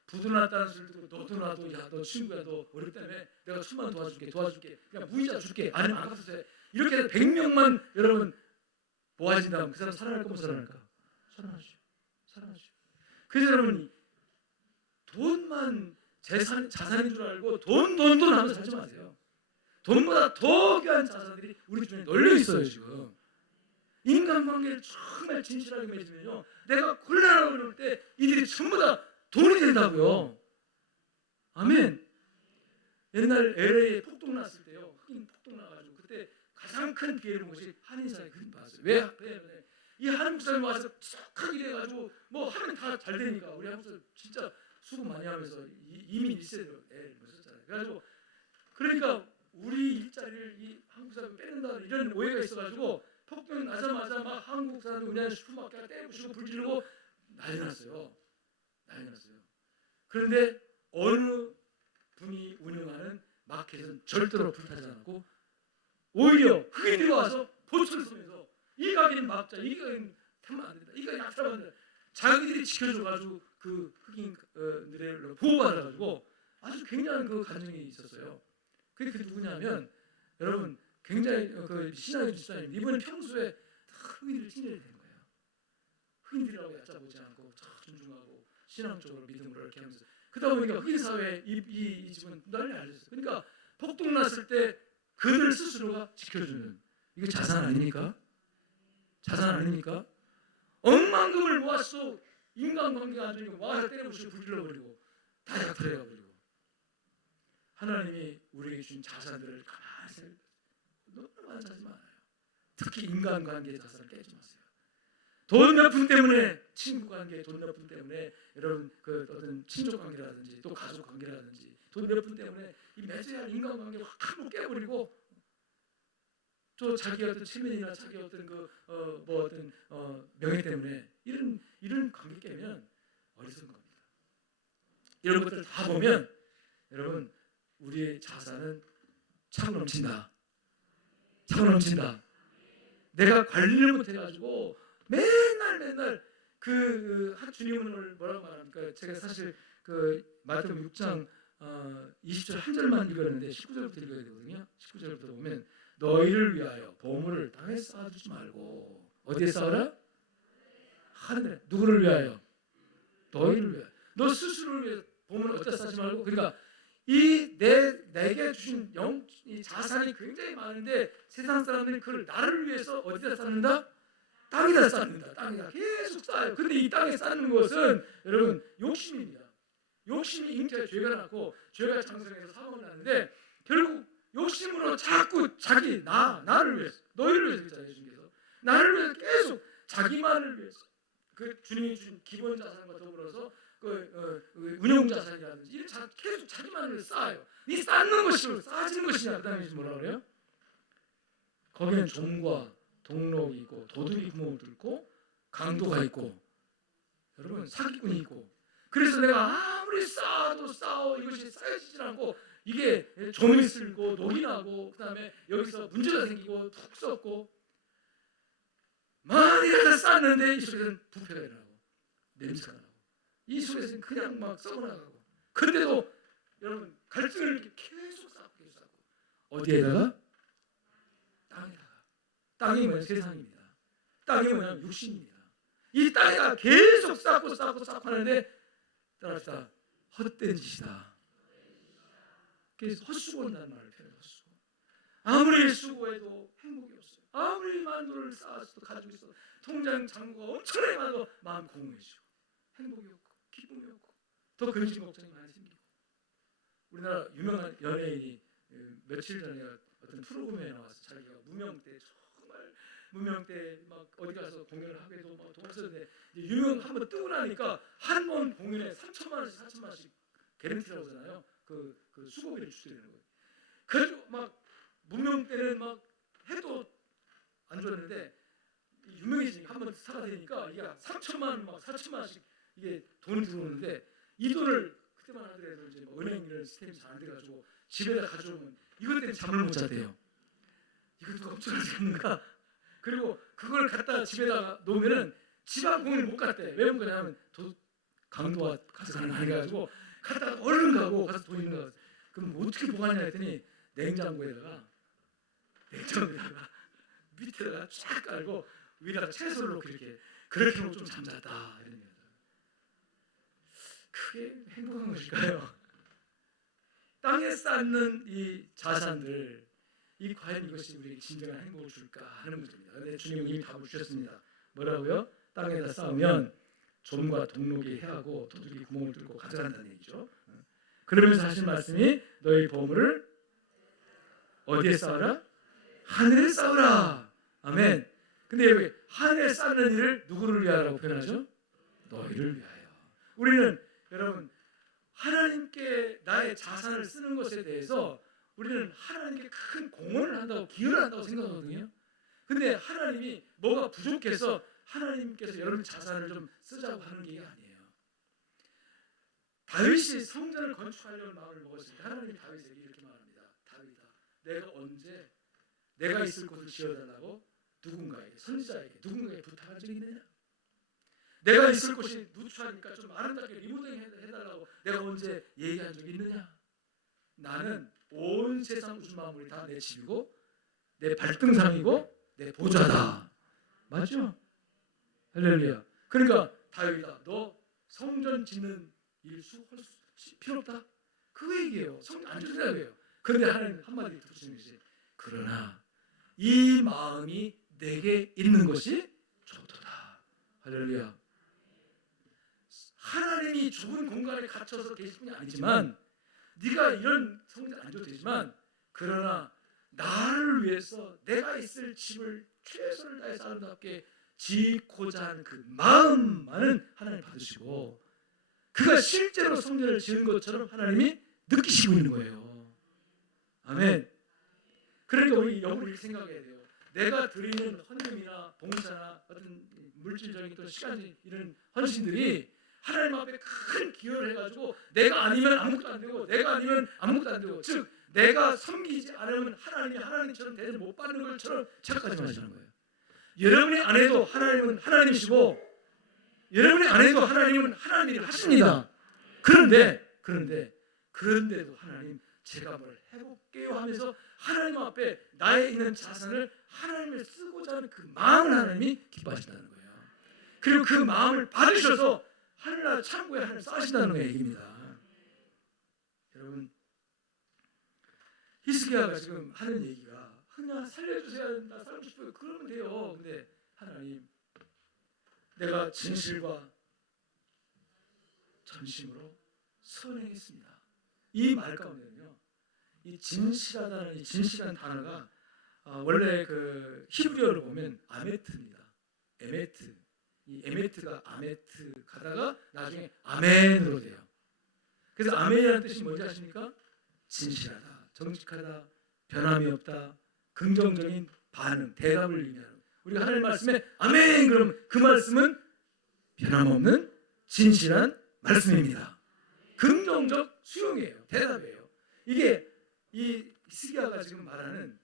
부도났다는 소리 듣고 너도 나도 야 너 친구야 너 어렵다며 내가 천만 도와줄게 그냥 무이자 줄게 아니면 안 갚아도 돼. 이렇게 해서 100명만 여러분 모아진다면 그 사람 살아날 거면 살아날까? 살아나죠. 그래서 여러분 돈만 자산인 줄 알고 돈 하면서 살지 마세요. 돈보다 더 귀한 자산들이 우리 주변에 널려 있어요. 지금 인간관계를 정말 진실하게 맺으면요, 내가 곤란하고 그럴 때 이들이 전부 다 돈이 된다고요. 아멘. 옛날 LA에 폭동 났을 때요, 흑인 폭동 나가지고 그때 가장 큰 피해를 본 것이 한인사회 흑인 받았어요. 왜? 이 한국 사람이 와서 착하게 이래가지고 뭐 하면 다 잘 되니까 우리 한국 사람 진짜 수고 많이 하면서 이민 1세대로 애를 썼잖아요. 그래가지고 그러니까 우리 일자리를 이 한국 사람이 뺏는다 이런 오해가 있어가지고 폭동 나자마자 막 한국 사람들 그냥 슈퍼마켓 때부시고 불지르고 난리 났어요. 그런데 어느 분이 운영하는 마켓은 절대로 불타지 않았고 오히려 흑인들이 와서 보초를 쏘면서 이 가게는 막자, 이 가게는 타면 안 된다, 이 가게는 악타면 안 된다. 자기들이 지켜줘가지고 그 흑인들을 보호받아가지고 아주 굉장한 그 감정이 있었어요. 그게 누구냐면 여러분 굉장히 그 신앙의 집사님 이분은 평소에 흑인들을 칭찬해야 되는 거예요. 흑인들이라고 얕잡지 않고 존중하고 신앙적으로 믿음으로 이렇게 하면서 그러다 보니까 흑인 사회 이 집은 널리 알렸어요. 그러니까 폭동 났을 때 그들 스스로가 지켜주는 이게 자산 아닙니까? 자산 아닙니까? 억만금을 모았어. 인간관계가 안 좋으니까 와서 때려부시고 불질러버리고 다 약탈해가버리고. 하나님이 우리에게 주신 자산들을 가만히 생각해 너무 많이 하지 말아요. 특히 인간관계의 자산을 깨지 마세요. 돈 몇 푼 때문에 친구관계, 돈 몇 푼 때문에 여러분 그 어떤 친족관계라든지 또 가족관계라든지 돈 몇 푼 때문에 이 매세한 인간관계 확 깨버리고 또 자기 어떤 체면이나 자기 어떤 명예 때문에 이런 관계 깨면 어리석은 겁니다. 이런 것들을 다 보면 여러분 우리의 자산은 차고 넘친다. 차고 넘친다. 내가 관리를 못해가지고 맨날 주님은 뭐라고 말합니까? 제가 사실 마태복음 6장 20절 한 절만 읽었는데 19절부터 읽어야 되거든요. 19절부터 보면 너희를 위하여 보물을 땅에 쌓아두지 말고 어디에 쌓아라? 하늘에. 누구를 위하여? 너희를 위하여. 너 스스로를 위해 보물을 어디다 쌓지 말고. 그러니까 내게 주신 이 자산이 굉장히 많은데 세상 사람들이 그걸 나를 위해서 어디다 쌓는다? 땅에다 쌓는다. 땅에다 계속 쌓아요. 근데 이 땅에 쌓는 것은 여러분 욕심입니다. 욕심이 잉태해 죄가 났고 죄가 장성해서 사망을 낳는데 결국 욕심으로 자꾸 나를 위해서 너희를 위해서 그랬잖아요. 예수님께서 나를 위해서 계속 자기만을 위해서 그 주님이 주신 기본 자산과 더불어서 운용 자산이라든지 이런 계속 자기만을 위해서 쌓아요. 이 쌓는 것이 쌓아지는 것이냐. 그 다음에 뭐라 그래요? 거기는 종과 동록이 있고 도둑이 구멍을 뚫고 강도가 있고 여러분 사기꾼이 있고 그래서 내가 아무리 쌓아도 이것이 쌓여지질 않고 이게 종이 쓸고 녹이 나고 그 다음에 여기서 문제가 생기고 푹 썩고 많이 갖다 쌓는데 이 속에서는 부패가 일어나고 냄새가 나고 이 속에서는 그냥 막 썩어나가고 근데도 여러분 갈증을 이렇게 계속 쌓고 어디에다가? 땅에다가. 땅이 뭐냐? 세상입니다. 땅이 뭐냐? 육신입니다. 이 땅에다 계속 쌓고 하는데 따라합시다. 헛된 짓이다. 그래서 헛수고한다는 말을 표현해요. 헛수고. 아무리 수고해도 행복이 없어요. 아무리 많은 돈을 쌓아서도 가지고 있어도 통장 잔고가 엄청나게 많아도 마음 공허해지고 행복이 없고 기쁨이 없고 더 근심 걱정이 많이 생기고 우리나라 유명한 연예인이 며칠 전에 어떤 프로그램에 나와서 자기가 무명 때 정말 무명 때 막 어디 가서 공연을 하게도 막 돈 썼는데 유명 한번 뜨고 나니까 한 번 공연에 3천만 원씩 4천만 원씩 개런티라고 하잖아요. 그 수고비를 주드리는 거예요. 그래가지고 막 무명 때는 막 해도 안 줬는데 유명해지니까 한번 스타가 되니까 이게 3천만 원 막 4천만 원씩 이게 돈이 들어오는데 이 돈을 그때만 하더라도 이제 뭐 은행 이런 시스템이 잘 안 돼가지고 집에다 가져오면 이것 때문에 잠을 못 잤대요. 이것도 엄청나지 않는가? 그리고 그걸 갖다 집에다가 놓으면은 집안 공연을 못 갔대. 왜 못 가냐면 강도가 가져가는 거 해가지고 갔다가 얼른 가고 가서 돈 있는 거. 그럼 어떻게 보관하냐 했더니 냉장고에다가 밑에다가 쫙 깔고 위에다가 채소를 놓고 그렇게 놓고 좀 잠잤다. 이런 거예요. 그게 행복한 것일까요? 땅에 쌓는 이 자산들 이 과연 이것이 우리에게 진정한 행복을 줄까 하는 문제입니다. 그런데 주님은 이미 답을 주셨습니다. 뭐라고요? 땅에다 쌓으면 좀과 동록이 해하고 도둑이 구멍을 뚫고 가져간다는 얘기죠. 그러면서 하신 말씀이 너희 보물을 어디에 쌓으라? 하늘에 쌓으라. 아멘. 근데 여기 하늘에 쌓는 일을 누구를 위하라고 표현하죠? 너희를 위하여. 우리는 여러분 하나님께 나의 자산을 쓰는 것에 대해서 우리는 하나님께 큰 공헌을 한다고 기여를 한다고 생각하거든요. 근데 하나님이 뭐가 부족해서 하나님께서 여러분 자산을 좀 쓰자고 하는 게 아니에요. 다윗이 성전을 건축하려는 마음을 먹었을 때 하나님이 다윗에게 이렇게 말합니다. 다윗아, 내가 언제 내가 있을 곳을 지어달라고 누군가에게 누군가에게 부탁한 적이 있느냐? 내가 있을 곳이 누추하니까 좀 아름답게 리모델링 해달라고 내가 언제 얘기한 적이 있느냐? 나는 온 세상 우주 만물이 다 내 집이고 내 발등상이고 내 보좌다. 맞죠? 할렐루야. 그러니까 다윗아, 너 성전 짓는 일 필요 없다. 그 얘기예요. 성전 안 짓는다고 해요. 그런데 하나님 한마디 들으시는 것이 그러나 이 마음이 내게 있는 것이 좋도다. 할렐루야. 하나님이 좁은 공간에 갇혀서 계실 분이 아니지만 네가 이런 성전 안 줘도 되지만 그러나 나를 위해서 내가 있을 집을 최선을 다해서 아름답게 짓고자 하는 그 마음만은 하나님 받으시고 그가 실제로 성전을 지은 것처럼 하나님이 느끼시고 있는 거예요. 아멘. 그러니까 우리 역으로 이렇게 생각해야 돼요. 내가 드리는 헌금이나 봉사나 어떤 물질적인 또 시간적인 이런 헌신들이 하나님 앞에 큰 기여를 해가지고 내가 아니면 아무것도 안 되고 내가 아니면 아무것도 안 되고, 즉 내가 섬기지 않으면 하나님이 하나님처럼 대접 못 받는 것처럼 착각하지 마시는 거예요. 여러분이 안 해도 하나님은 하나님이시고 여러분이 안 해도 하나님은 하나님 일을 하십니다. 그런데도 하나님 제가 뭘 해볼게요 하면서 하나님 앞에 나의 있는 자산을 하나님을 쓰고자 하는 그 마음을 하나님이 기뻐하신다는 거예요. 그리고 그 마음을 받으셔서 하늘나라 창고에 하나님 쌓으신다는 얘기입니다. 여러분, 히스기야가 지금 하는 얘기가 그냥 살려주세요, 나 살고 싶어요, 그러면 돼요. 근데 하나님, 내가 진실과 전심으로 선행했습니다. 이 말 가운데는요, 이 진실하다는 이 진실한 단어가 원래 그 히브리어로 보면 아메트입니다. 에메트. 이 에메트가 아메트 가다가 나중에 아멘으로 돼요. 그래서 아멘이라는 뜻이 뭔지 아십니까? 진실하다, 정직하다, 변함이 없다, 긍정적인 반응, 대답을 의미하는. 우리가 하나님 말씀에 아멘 그러면 그 말씀은 변함없는 진실한 말씀입니다. 긍정적 수용이에요. 대답이에요. 이게 이 히스기야가 지금 말하는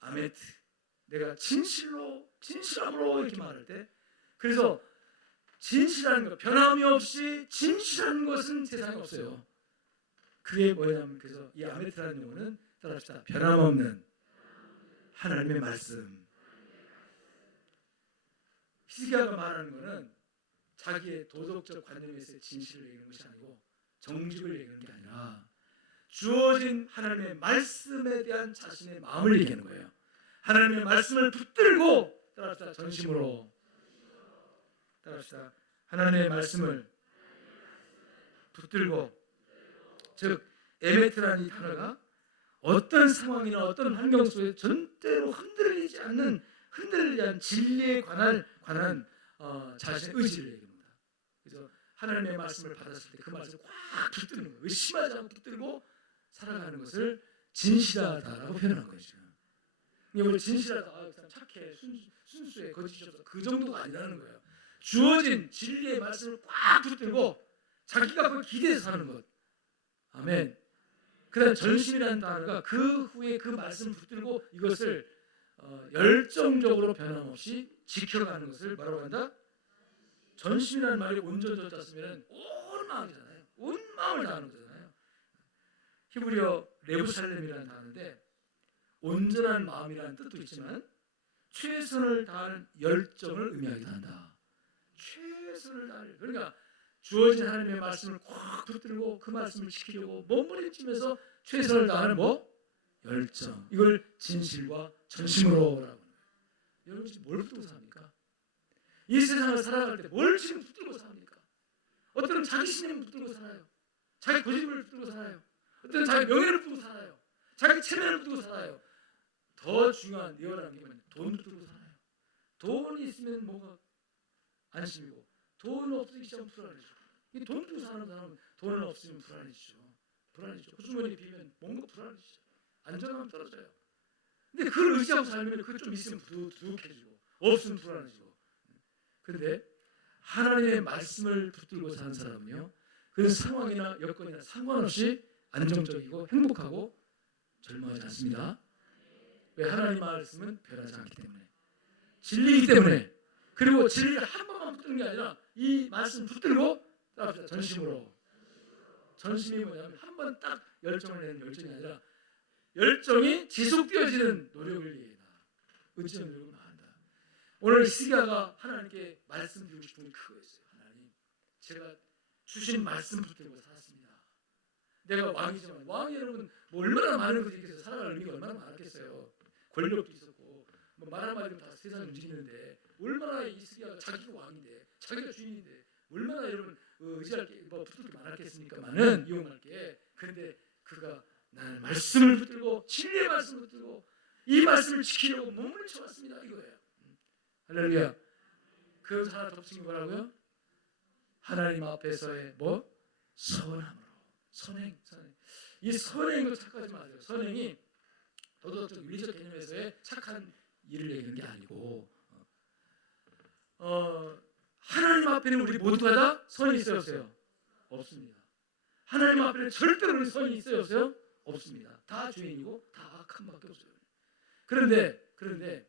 아메트, 내가 진실함으로 이렇게 말할 때, 그래서 진실한 것, 변함이 없이 진실한 것은 세상에 없어요. 그게 뭐냐면, 그래서 이 아메트라는 용어는 따라합시다. 변함없는 하나님의 말씀. 히스기야가 말하는 것은 자기의 도덕적 관념에서의 진실을 얘기하는 것이 아니고 정직을 얘기하는 게 아니라 주어진 하나님의 말씀에 대한 자신의 마음을 얘기하는 거예요. 하나님의 말씀을 붙들고, 따라합시다, 전심으로, 따라합시다, 하나님의 말씀을 붙들고, 즉 에메트라는 이 단어가 어떤 상황이나 어떤 환경 속에 절대로 흔들리지 않는 진리에 관한 자신의 의지를 얘기합니다. 그래서 하나님의 말씀을 받았을 때 그 말씀을 꽉 붙드는 거예요. 의심하지 않고 붙들고 살아가는 것을 진실하다라고 표현한 거죠. 우리 진실하다, 착해, 순수해, 거짓이 없어, 그 정도가 아니라는 거예요. 주어진 진리의 말씀을 꽉 붙들고 자기가 그걸 기대해서 사는 것. 아멘. 그 다음 전심이라는 단어가 그 후에 그 말씀을 붙들고 이것을 열정적으로 변함없이 지켜가는 것을 뭐라고 한다? 전심이라는 말이 온전조자 쓰면 온 마음이잖아요. 온 마음을 다하는 거잖아요. 히브리어 레부살렘이라는 단어인데 온전한 마음이라는 뜻도 있지만 최선을 다하는 열정을 의미하기도 한다. 최선을 다하는, 그러니까 주어진 하나님의 말씀을 꽉 붙들고 그 말씀을 지키려고 몸부림치면서 최선을 다하는 열정. 이걸 진실과 전심으로 라고. 여러분 지금 뭘 붙들고 삽니까? 이 세상을 살아갈 때 뭘 지금 붙들고 삽니까? 어떤 자기 신념을 붙들고 살아요. 자기 고집을 붙들고 살아요. 어떤 자기 명예를 붙들고 살아요. 자기 체면을 붙들고 살아요. 더 중요한 리얼한 게 뭐냐면 돈 붙들고 살아요. 돈이 있으면 뭐가 안심이고 돈 없으면 시장 불안해지죠. 이 돈 붙들고 사는 사람은 돈은 없으면 불안해지죠. 호주머니 비면 뭔가 불안해지죠. 안전함이 떨어져요. 근데 그걸 의지하고 살면 그거 좀 있으면 두둑해지고 없으면 불안해지고. 그런데 하나님의 말씀을 붙들고 사는 사람은요, 그 상황이나 여건이나 상관없이 안정적이고 행복하고 절망하지 않습니다. 왜? 하나님 말씀은 변하지 않기 때문에, 진리이기 때문에. 그리고 진리를 한 번만 붙드는 게 아니라 이 말씀 붙들고 따라합시다. 전심으로. 전심이 뭐냐면 한 번 딱 열정을 내는 열정이 아니라 열정이 지속되어지는 노력을 얘기한다. 의지하는 노력을 말한다. 오늘 히스기야가 하나님께 말씀드리고 싶은 게 그거였어요. 하나님, 제가 주신 말씀 붙들고 살았습니다. 내가 왕이지만, 왕이 여러분 얼마나 많은 것들에서 살아갈 의미가 얼마나 많았겠어요. 권력도 있었고 말 한마디로 다 세상을 움직이는데 얼마나 히스기야가 자기가 왕인데, 자기가 주인인데 얼마나 여러분 의지할 게 붙들 게 많았겠습니까만은, 이용할 게. 그런데 그가 나는 말씀을 붙들고 진리의 말씀을 붙들고 이 말씀을 지키려고 몸을 쳐왔습니다, 이거예요. 할렐루야. 그 하나 덧붙인 게 뭐라고요? 하나님 앞에서의 선함으로. 선행. 이 선행도 착각하지 마세요. 선행이 도덕적 윤리적 개념에서의 착한 일을 얘기하는 게 아니고 하나님 앞에는 우리 모두가 다 선이 있어요 없어요? 없습니다. 하나님 앞에는 절대로 선이 있어요 없어요? 없습니다. 다 죄인이고 다 악한 밖에 없어요. 그런데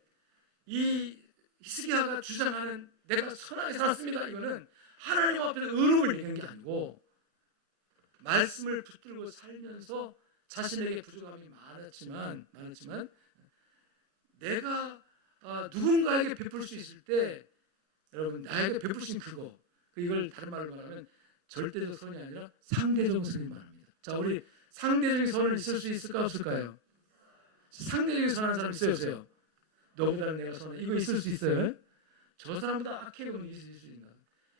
이 히스기야가 주장하는 내가 선하게 살았습니다, 이거는 하나님 앞에서 의로움을 얘기하는 게 아니고 말씀을 붙들고 살면서 자신에게 부족함이 많았지만 내가 누군가에게 베풀 수 있을 때 여러분 나에게 베풀 수 있는 그거 이걸 다른 말로 말하면 절대적 선이 아니라 상대적 선이 말합니다. 자, 우리 상대적인 선을 있을 수 있을까 없을까요? 상대적인 선한 사람 있어요 없어요? 너보다는 내가 선해 이거 있을 수 있어요? 저 사람보다 악해 보는 게 있을 수 있나?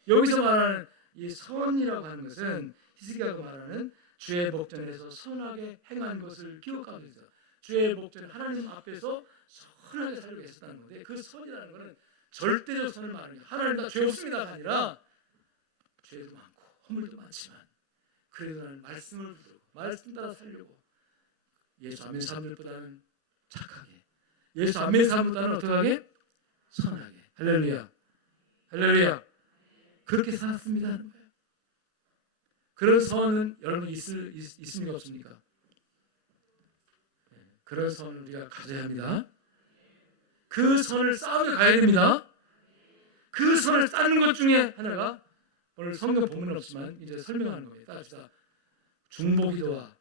여기서 말하는 이 선이라고 하는 것은 히스기야가 말하는 주의 복전에서 선하게 행한 것을 기억하고 있어요. 주의 복전 하나님 앞에서 선하게 살려고 했었다는 건데 그 선이라는 것은 절대적 선을 말하는 거예요. 하나님 다 죄 없습니다가 아니라 죄도 많고 허물도 많지만 그래도 나는 말씀을 부르고 말씀 따라 살려고 예수 안 믿는 사람들보다는 착하게 예수 안 믿는 사람보다는 어떻게 하게? 선하게. 할렐루야. 할렐루야. 그렇게 살았습니다 하는 거예요. 그런 선은 여러분 있습니까 없습니까? 그런 선을 우리가 가져야 합니다. 그 선을 쌓으며 가야 됩니다. 그 선을 쌓는 것 중에 하나가 오늘 성경 본문은 없지만 이제 설명하는 거예요. 따라합시다. 중보기도와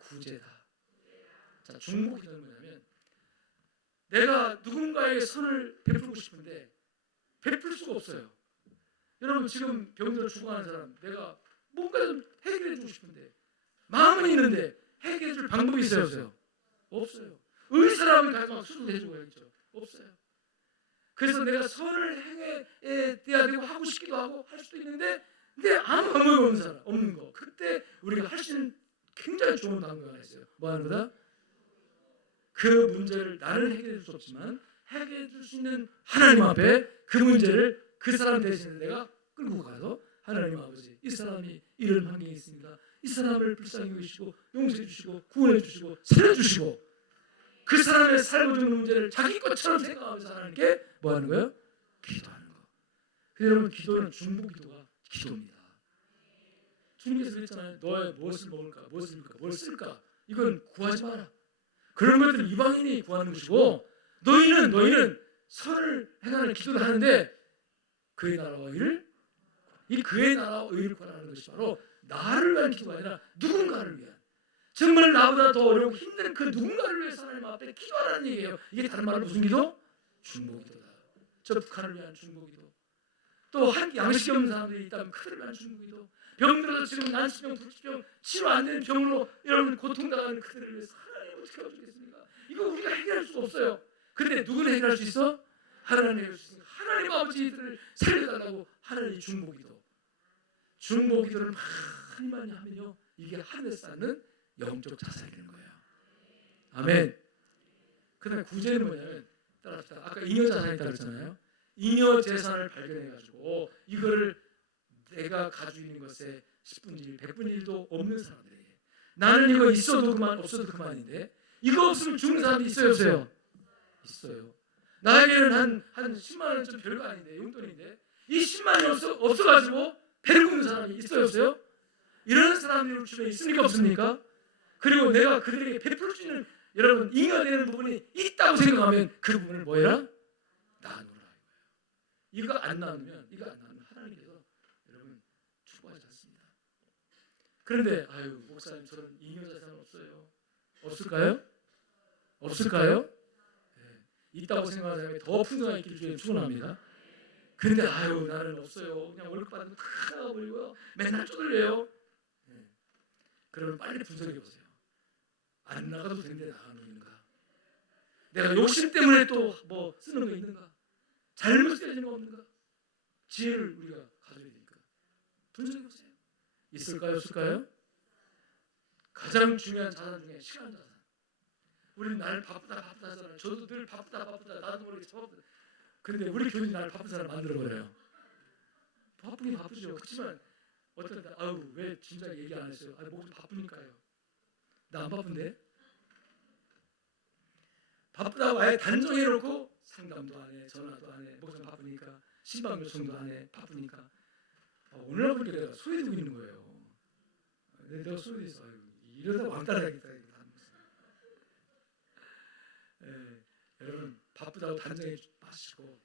구제다. 자, 중보기도는 뭐냐면 내가 누군가에게 선을 베풀고 싶은데 베풀 수가 없어요. 여러분 지금 병들어 죽어가는 사람 내가 뭔가 좀 해결해 주고 싶은데 마음은 있는데 해결해 줄 방법이 있어요 없어요? 없어요. 의사라면 가서 수술해 줘야겠죠. 없어요. 그래서 내가 선을 행해야 되고 하고 싶기도 하고 할 수도 있는데 근데 아무 방법이 없는 거. 그때 우리가 할 수 있는 굉장히 좋은 방법이 하나 있어요. 뭐 하는 거다? 그 문제를 나는 해결해 줄 수 없지만 해결해 줄 수 있는 하나님 앞에 그 문제를 그 사람 대신에 내가 끌고 가서 하나님 아버지 이 사람이 이런 환경에 있습니다. 이 사람을 불쌍히 여기시고 용서해 주시고 구원해 주시고 살려주시고 그 사람의 살고 죽는 문제를 자기 것처럼 생각하면서 하나님께 뭐 하는 거예요? 기도하는 거. 그래서 여러분 기도는 중보기도가 기도입니다. 주님께서 그랬잖아요. 너의 무엇을 먹을까 무엇을 입을까 뭘 쓸까 이건 구하지 마라. 그런 것들은 이방인이 구하는 것이고 너희는 선을 행하는 기도를 하는데 그의 나라와 의를 이 그의 나라와 의를 구하는 것이 바로 나를 위한 기도가 아니라 누군가를 위한 정말 나보다 더 어렵고 힘든 그 누군가를 위해서 하나님 앞에 기도하라는 얘기예요. 이게 다른 말로 무슨 기도? 중보기도다. 저 북한을 위한 중보기도. 또 한 양식이 없는 사람들이 있다면 그들을 위한 중보기도. 병들어서 지금 난치병, 불치병, 치료 안 되는 병으로 여러분 고통당하는 그들을 위해서 하나님 어떻게 해주겠습니까? 이거 우리가 해결할 수가 없어요. 그런데 누구는 해결할 수 있어? 하나님 해결할 수 있어. 하나님 아버지들을 살려달라고 하는 이 중보기도. 중보기도를 많이 하면요 이게 하늘에 쌓는 영적 자산이 되는 거예요. 아멘. 그다음에 구제는 뭐냐면 따라합시다. 아까 잉여 자산이 있다고 했잖아요. 잉여 재산을 발견해가지고 이거를 내가 가지고 있는 것에 10분의 1, 100분의 1도 없는 사람들에게 나는 이거 있어도 그만 없어도 그만인데 이거 없으면 죽는 사람이 있어요 없어요? 있어요. 나에게는 한 10만 원 좀 별거 아닌데 용돈인데 이 10만 원이 없어가지고 배를 굽는 사람이 있어요 없어요? 이런 사람들 주변에 있습니까 없습니까? 그리고 내가 그들에게 베풀 수 있는 여러분 잉여되는 부분이 있다고 생각하면 그 부분을 뭐해라? 나누라. 이거 안 나누면 하나님께서 여러분 추구하지 않습니다. 그런데 아유 목사님 저는 잉여 자산 없어요. 없을까요? 없을까요? 네. 있다고 생각하는 사람이 더 풍성하게 있길 주님 축원합니다. 그런데 아유 나는 없어요. 그냥 월급 받는 거 다 나가버리고요. 맨날 쪼들려요. 네. 그러면 빨리 분석해 보세요. 안 나가도 되는데 나가는가? 내가 욕심 때문에 또 뭐 쓰는 거 있는가? 잘못 쓰여지는 거 없는가? 지혜를 우리가 가져야 되니까 분석해 보세요. 있을까요? 없을까요? 가장 중요한 자산 중에 시간 자산. 우리는 날 바쁘다 하잖아요. 저도 늘 바쁘다 나도 모르게 바쁘다. 그런데 우리 교인이 날 바쁜 사람 만들어버려요. 바쁘긴 바쁘죠. 그렇지만 어떤 때 아유 왜 진작 얘기 안 했어요? 아 목좀 바쁘니까요. 나 안 바쁜데? 바쁘다고 아예 단정해놓고 상담도 안 해, 전화도 안 해, 목사님 바쁘니까, 신방 요청도 안 해, 바쁘니까. 오늘날 보니까 내가 소외되고 있는 거예요. 내가 소외돼서 이러다 왕따 되겠다. 여러분 바쁘다고 단정해 마시고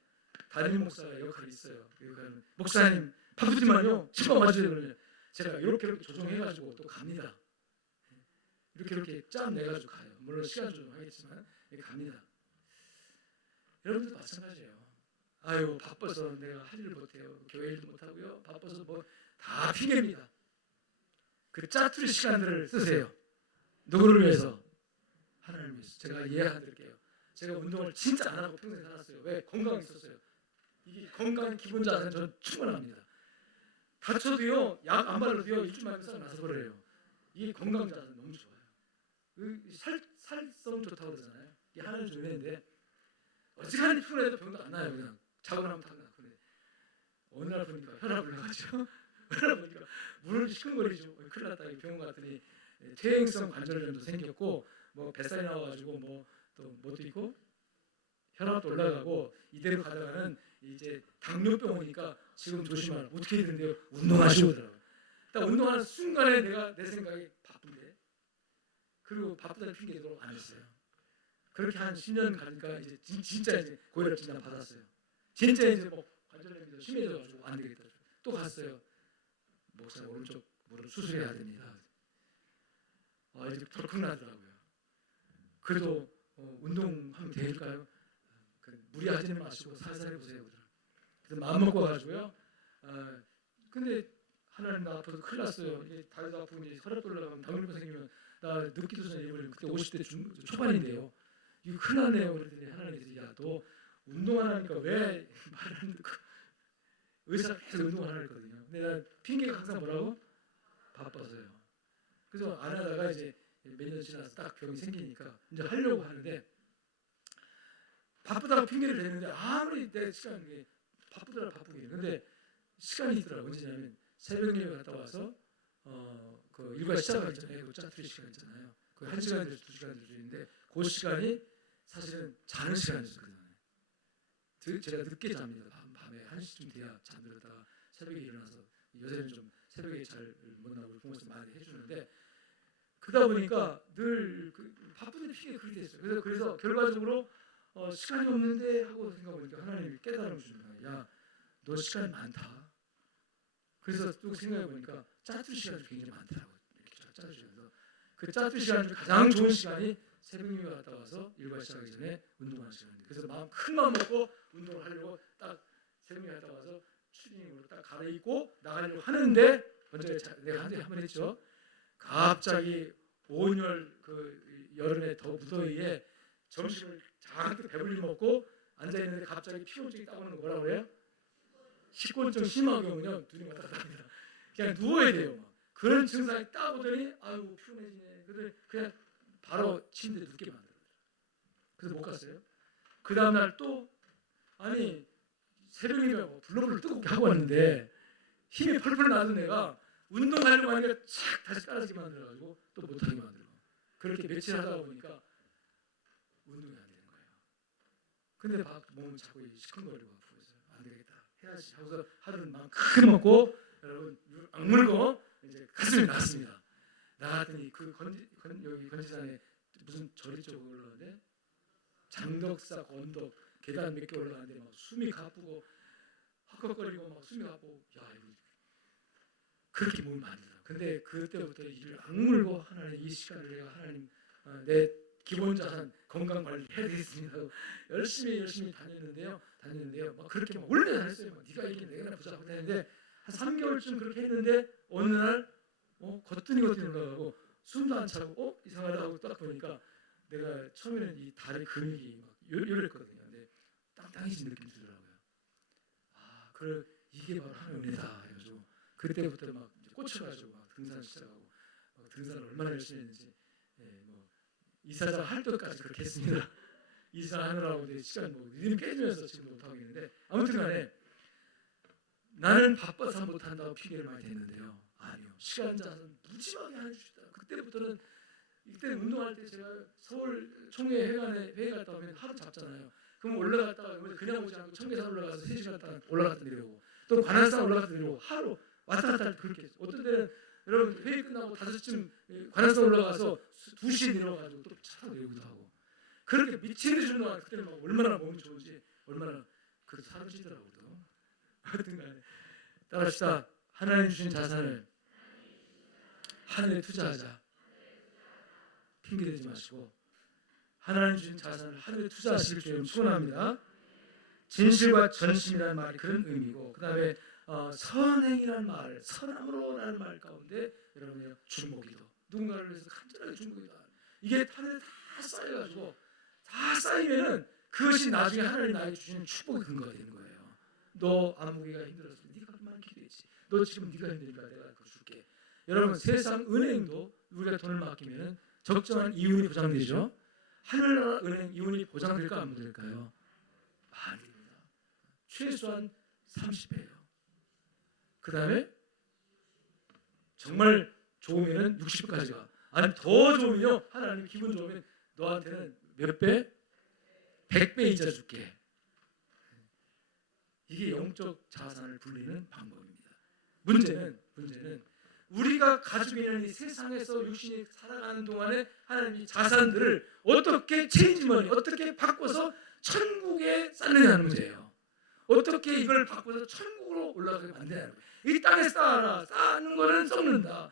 담임 목사가 역할이 있어요. 그러니까 목사님 바쁘지만요, 신방 맞으세요. 그러면 제가 이렇게 조정해가지고 또 갑니다. 이렇게 짬 내가지고 가요. 물론 시간 조정하겠지만 갑니다. 여러분도 마찬가지예요. 아유 바빠서 내가 할 일을 못해요. 교회 일도 못하고요. 바빠서 뭐 다 핑계입니다. 그 짜투리 시간들을 쓰세요. 누구를 위해서? 하나님을 위해서. 제가 이해해드릴게요. 제가 운동을 진짜 안 하고 평생 살았어요. 왜? 건강이 있었어요. 이게 건강 기본 자세는 저는 충분합니다. 다쳐도요, 약 안 발라도요, 일주일 만에 싹 나서 버려요. 이게 건강 자세는 너무 좋아요. 살성 좋다고 그러잖아요. 이게 하나님 좀 했는데 어지간히 피곤해도 병도 안 나요. 그냥 자고 나면 다 나고. 어느 날 보니까 혈압 올라가죠. 혈압 보니까 물을 시큰거리죠. 큰일 났다. 병원 갔더니 퇴행성 관절염도 생겼고, 뭐 뱃살이 나와가지고 뭐 또 뭣도 있고 혈압도 올라가고, 이대로 가다가는 이제 당뇨병 오니까 지금 조심하라. 어떻게 해야 되는데요? 운동하시오더라고요. 딱 운동하는 순간에 내가 내 생각이 바쁜데, 그리고 바쁘다는 핑계도 안 했어요. 그렇게 한 10년 가니까 이제 진짜 이제 고혈압 진단 받았어요. 진짜 이제 뭐 관절염이 더 심해져가지고 안 되겠다. 또 갔어요. 목사 오른쪽 무릎 수술해야 됩니다. 이제 덜컥 나더라고요. 그래도 운동하면 될까요? 무리하지는 마시고 살살 해보세요. 그래서 마음 먹고 가지고요. 근데 하나님 나 아파서 큰일 났어요. 이게 다리도 아프고 이제 혈압 올라가면 당뇨병 생기면 나 늙기도 전에 잃어버리면 그때 50대 초반인데요. 이거 큰일 났네요. 그랬더니 하나님께서 야, 너 운동 안 하니까 왜 말을 안 듣고, 의사가 계속 운동을 하라 했거든요. 근데 난 핑계가 항상 뭐라고? 바빠서요. 그래서 안 하다가 이제 몇 년 지나서 딱 병이 생기니까 이제 하려고 하는데, 바쁘다고 핑계를 대는데 아무리 내 시간이 바쁘더라 바쁘게. 근데 시간이 있더라고. 언제냐면 새벽 예배 갔다 와서 그 일과 시작하기 전에 그 짜투리 시간 있잖아요. 그 1시간 돼서 2시간 돼서 있는데 그 시간이 사실은 자는 시간이었거든요. 제가 늦게 잡니다. 밤에 1시쯤 돼야 잠들었다가 새벽에 일어나서, 요새는 좀 새벽에 잘 못 나고 부모님 많이 해주는데, 그러다 보니까 늘 바쁜데 핑계 그렇게 됐어요. 그래서 결과적으로 시간이 없는데 하고 생각해보니까 하나님이 깨달음을 주는 거예요. 야, 너 시간이 많다. 그래서 또 생각해보니까 짜투리 시간이 굉장히 많더라고요. 이렇게 짜투리 시간에서 그 짜투리 시간 중 가장 좋은 시간이 새벽 예배 갔다 와서 일과 시작하기 전에 운동하는 시간인데, 그래서 큰 마음 먹고 운동을 하려고 딱 새벽 예배 갔다 와서 추리닝으로 딱 갈아입고 나가려고 하는데, 먼저 내가 한번 했죠. 갑자기 온열 그 여름에 더 무더위에 점심을 잔뜩 배불리 먹고 앉아 있는데 갑자기 피곤증이 딱 오는 거 뭐라 그래요? 식곤증 심하게 오면요 눈이 왔다 갔다 합니다. 그냥 누워야 돼요. 그런 증상이 딱 오더니 아유 피곤해지네. 그래서 그냥 바로 침대에 눕게 만들어요. 그래서 못 갔어요. 그 다음날 또 아니 새벽이면 불러불러 뜨겁게 하고 왔는데 힘이 펄펄 나던 내가 운동하려고 하니까 착 다시 떨어지게 만들어가지고 또 못하게 만들고, 그렇게 며칠 하다 보니까 운동이 안 되는 거예요. 근데 막 몸은 자꾸 시큰거리고 아프고 안 되겠다 해야지 하고서 하루는 마음 크게 먹고 여러분 악물고 이제 가슴이 나왔습니다. 나왔더니 여기 건지산에 무슨 절이 쪽 올라가는데 장덕사 건덕 계단 몇 개 올라가는데 막 숨이 가쁘고 헉헉거리고 막 숨이 가쁘고, 야 이거 그렇게 몸이 많이 들어. 근데 그때부터 이를 악물고 하나님 이 시간을 내가 하나님 내 기본 자산 건강 관리 해야 되겠습니다. 열심히 다녔는데요. 막 그렇게 막 원래 다녔어요. 네가 이게 내가 부자 했는데 한 3개월쯤 그렇게 했는데 어느 날 거뜬히 올라가고 숨도 안 차고 이상하다 하고 딱 보니까 내가 처음에는 이 다리 근육이 막 요랬거든요. 근데 땅땅해진 느낌이 들더라고요. 이게 바로 하나님의 은혜다 해가지고 그때부터 막 꽂혀가지고 막 등산 시작하고 등산을 얼마나 열심히 했는지, 뭐 이사장 할 때까지 그렇게 했습니다. 이사하느라고 내 시간 리듬 깨지면서 지금 못하고 있는데, 아무튼간에 나는 바빠서 못한다고 핑계를 많이 댔는데요. 아니요, 시간 자선 무지하게 해주시다. 그때부터는 이때 운동할 때 제가 서울 총회 회관에 회의 갔다 오면 하루 잡잖아요. 그럼 올라갔다가 그냥 오지 않고 청계산 올라가서 3시간 갔다가 올라갔다 내려오고 또 관악산 올라갔다 내려오고 하루 왔다 갔다 할 때 그렇게 했어요. 어떤 때는 여러분 회의 끝나고 5시쯤 관악산 올라가서 2시에 내려가지고 또 차로 내려오기도 하고 그렇게 미친 듯이 운동할 그때는 막 얼마나 몸이 좋은지 얼마나 그렇게 살을 찌더라고요. 하여튼 간에 따라합시다. 하나님 주신 자산을 하늘에 투자하자. 핑계대지 마시고 하나님 주신 자산을 하늘에 투자하시길 주님 축원합니다. 진실과 전심이라는 말이 그런 의미고 그 다음에 선행이라는 말, 선함으로라는 말 가운데 여러분의 중보기도 누군가를 위해서 간절하게 중보기도 이게 하늘에 다 쌓여가지고 다 쌓이면은 그것이 나중에 하나님 나에게 주시는 축복의 근거가 되는 거예요. 너 안무기가 힘들었을 때 네가 그만 기도했지. 너 지금 네가 힘드니까 내가 그거 줄게. 여러분 세상 은행도 우리가 돈을 맡기면 적정한 이윤이 보장되죠. 하늘나라 은행 이윤이 보장될까 안 될까요? 많이 됩니다. 최소한 30배예요. 그 다음에 정말 좋으면 60배까지 가. 아니 더 좋으면요 하나님 기분 좋으면 너한테는 몇 배? 100배 이자 줄게. 이게 영적 자산을 불리는 방법입니다. 문제는 우리가 가지고 있는 이 세상에서 육신이 살아가는 동안에 하나님이 자산들을 어떻게 체인지머니 어떻게 바꿔서 천국에 쌓느냐는 문제예요. 어떻게 이걸 바꿔서 천국으로 올라가게 만드냐는 거예요. 이 땅에 쌓는 거는 썩는다.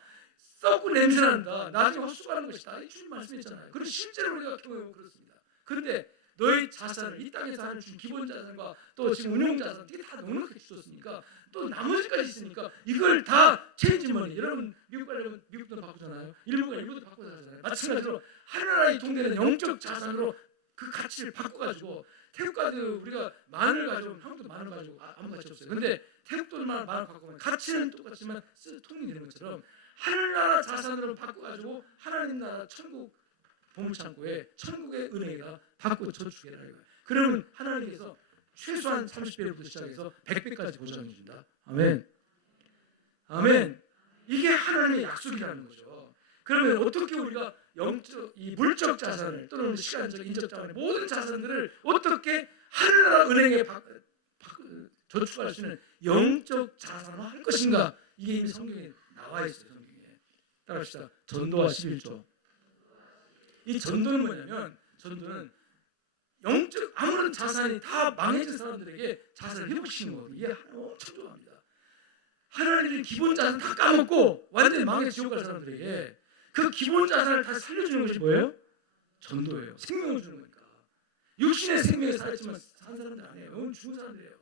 썩고 냄새난다. 나중에 헛수고하는 것이다. 이 주님 말씀했잖아요. 그리고 실제로 우리가 경험하면 그렇습니다. 그런데 너의 자산을 이 땅에서 하는 기본 자산과 또 지금 운용 자산 이게 다 넉넉하게 주셨으니까 또 나머지까지 있으니까 이걸 다 체인지머니 여러분 미국 가려면 미국 돈 바꾸잖아요. 일본도 바꿔 살잖아요. 마찬가지로 하나나라의 통계는 영적 자산으로 그 가치를 바꿔가지고 태국 가도 우리가 만을 가지고 한국도 만을 가지고 아무 가치 없어요. 근데 태국 돈만 만을 바꾸면 가치는 똑같지만 통이 되는 것처럼 하늘나라 자산으로 바꿔가지고 하나님 나라 천국 보물창고에 천국의 은혜가 받고 저축해라 이거예요. 그러면 하나님께서 최소한 30배부터 시작해서 100배까지 보장해 준다. 아멘. 아멘. 이게 하나님의 약속이라는 거죠. 그러면 어떻게 우리가 영적, 이 물적 자산을 또는 시간적, 인적 자산의 모든 자산들을 어떻게 하늘나라 은행에 저축할 수 있는 영적 자산화 할 것인가? 이게 이미 성경에 나와 있어요. 성경에. 따라합시다. 전도와 11조. 이 전도는 뭐냐면 전도는 영적 아무런 자산이 다 망해진 사람들에게 자산을 회복시키는 거거든요. 이게 하나님 엄청 좋아합니다. 하나님이 기본 자산 다 까먹고 완전히 망해 지옥 갈 사람들에게 그 기본 자산을 다시 살려주는 것이 뭐예요? 전도예요. 생명을 주는 거니까. 육신의 생명에 살았지만 산 사람들 아니에요. 영은 죽은 사람들이에요.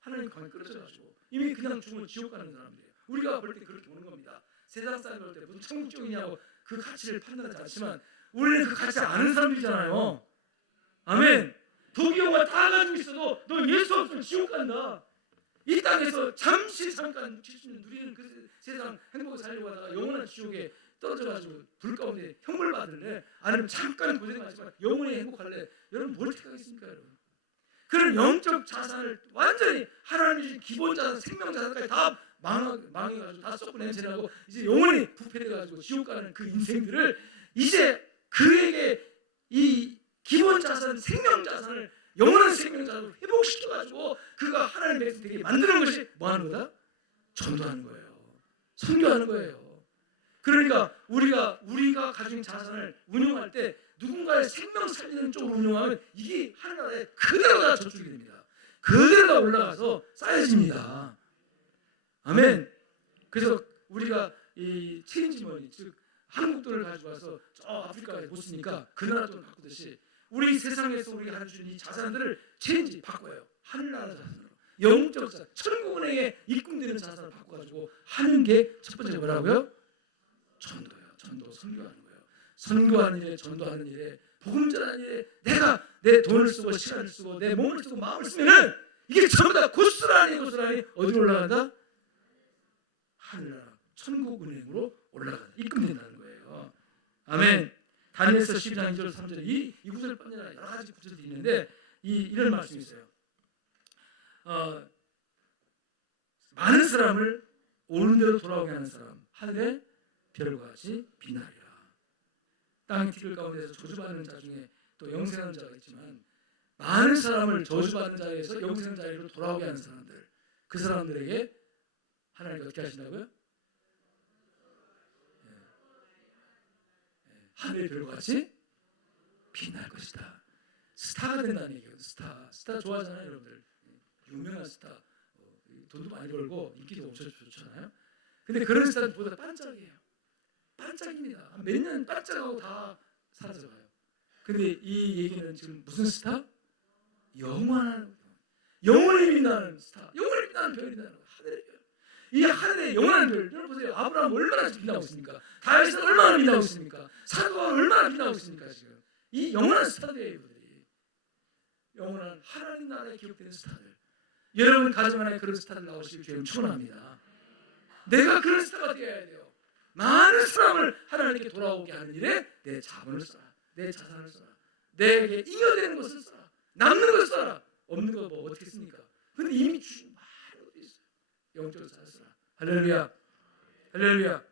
하나님 강에 끌어져가지고 이미 그냥 죽으면 지옥 가는 사람들이에요. 우리가 볼 때 그렇게 보는 겁니다. 세상 사람들 볼 때 무슨 천국 쪽이냐고 그 가치를 판단하지 않지만 우리는 그 가치 아는 사람들이잖아요. 아멘. 도기용과 다 가지고 있어도 너 예수 없으면 지옥 간다. 이 땅에서 잠깐 70년 누리는 그 세상 행복을 살려고 하다가 영원한 지옥에 떨어져가지고 불 가운데 형벌 받을래? 아니면 잠깐 고생하지만 영원히 행복할래? 여러분 뭘 택하겠습니까 여러분? 그런 영적 자산을 완전히 하나님 주신 기본 자산, 생명 자산까지 다 망해가지고 다 썩고 냄새나고 이제 영원히 부패돼가지고 지옥 가는 그 인생들을 이제 그에게 이 기본 자산, 생명 자산을 영원한 생명 자산을 회복시켜가지고 그가 하나님의 백성 되게 만드는 것이 뭐 하는 거다? 전도하는 거예요. 선교하는 거예요. 그러니까 우리가 가지고 있는 자산을 운용할 때 누군가의 생명 살리는 쪽으로 운용하면 이게 하나나라에 그대로 다 저축이 됩니다. 그대로 다 올라가서 쌓여집니다. 아멘. 그래서 우리가 이 체인지머니 즉 한국 돈을 가지고 와서 저 아프리카에 못 쓰니까 그 나라 돈을 바꾸듯이 우리 세상에서 우리가 가지고 이 자산들을 체인지 바꿔요. 하늘나라 자산으로 영적 자산, 천국은행에 입금되는 자산을 바꿔가지고 하는 게 첫 번째 뭐라고요? 전도요. 전도, 선교하는 거예요. 선교하는 일에, 전도하는 일에, 복음 전하는 일에 내가 내 돈을 쓰고 시간을 쓰고 내 몸을 쓰고 마음을 쓰면은 이게 전부 다 고스란히 어디로 올라간다? 하늘나라 천국은행으로 올라간다. 입금된다는 거예요. 아멘. 다니엘서 12장 2절 3절 이 구절을 빠져나 여러 가지 구절이 있는데 이런 말씀이 있어요. 많은 사람을 옳은 대로 돌아오게 하는 사람 하늘에 별과 같이 빛나리라. 땅의 티끌 가운데서 저주받는 자 중에 또 영생하는 자가 있지만 많은 사람을 저주받는 자리에서 영생 자리로 돌아오게 하는 사람들, 그 사람들에게 하나님이 어떻게 하신다고요? 하늘의 별같이 빛날 것이다. 스타가 된다는 얘기예요. 스타 좋아하잖아요, 여러분들. 유명한 스타, 돈도 많이 벌고 인기도 엄청 좋잖아요. 근데 그런 스타보다 반짝이에요. 반짝입니다. 몇 년 반짝하고 다 사라져가요. 근데 이 얘기는 지금 무슨 스타? 영원히 빛나는 스타, 영원히 빛나는 별이라는 거예요. 하늘의 별. 이 하늘의 영원한 별, 여러분 보세요. 아브라함 얼마나 빛나고 있습니까? 다윗은 얼마나 빛나고 있습니까? 사도가 얼마나 빛나고 있습니까? 지금 이 영원한 스타들이에요, 이분들이. 영원한 하나님 나라에 기록되는 스타들. 여러분 가정 안에 그런 스타들 나오시길 주님 축원합니다. 내가 그런 스타가 되어야 돼요. 많은 사람을 하나님께 돌아오게 하는 일에 내 자본을 써라, 내 자산을 써라, 내게 잉여되는 것을 써라, 남는 것을 써라. 없는 거 뭐 어떻게 씁니까? 근데 이미 주신 많은 것도 있어요. 영적으로 잘 써라. 할렐루야, 할렐루야.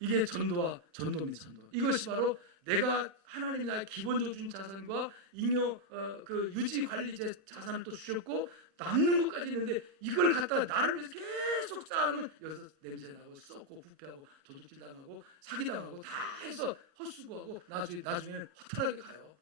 이게 전도입니다. 전도. 이것이 바로 내가 하나님이 나의 기본적으로 준 자산과 잉여 그 유지 관리 자산을 또 주셨고 남는 것까지 있는데 이걸 갖다가 나를 위해서 계속 쌓아놓으면 여기서 냄새나고 썩고 부패하고 도둑질 당하고 사기 당하고 다 해서 헛수고하고 나중에는 허탈하게 가요.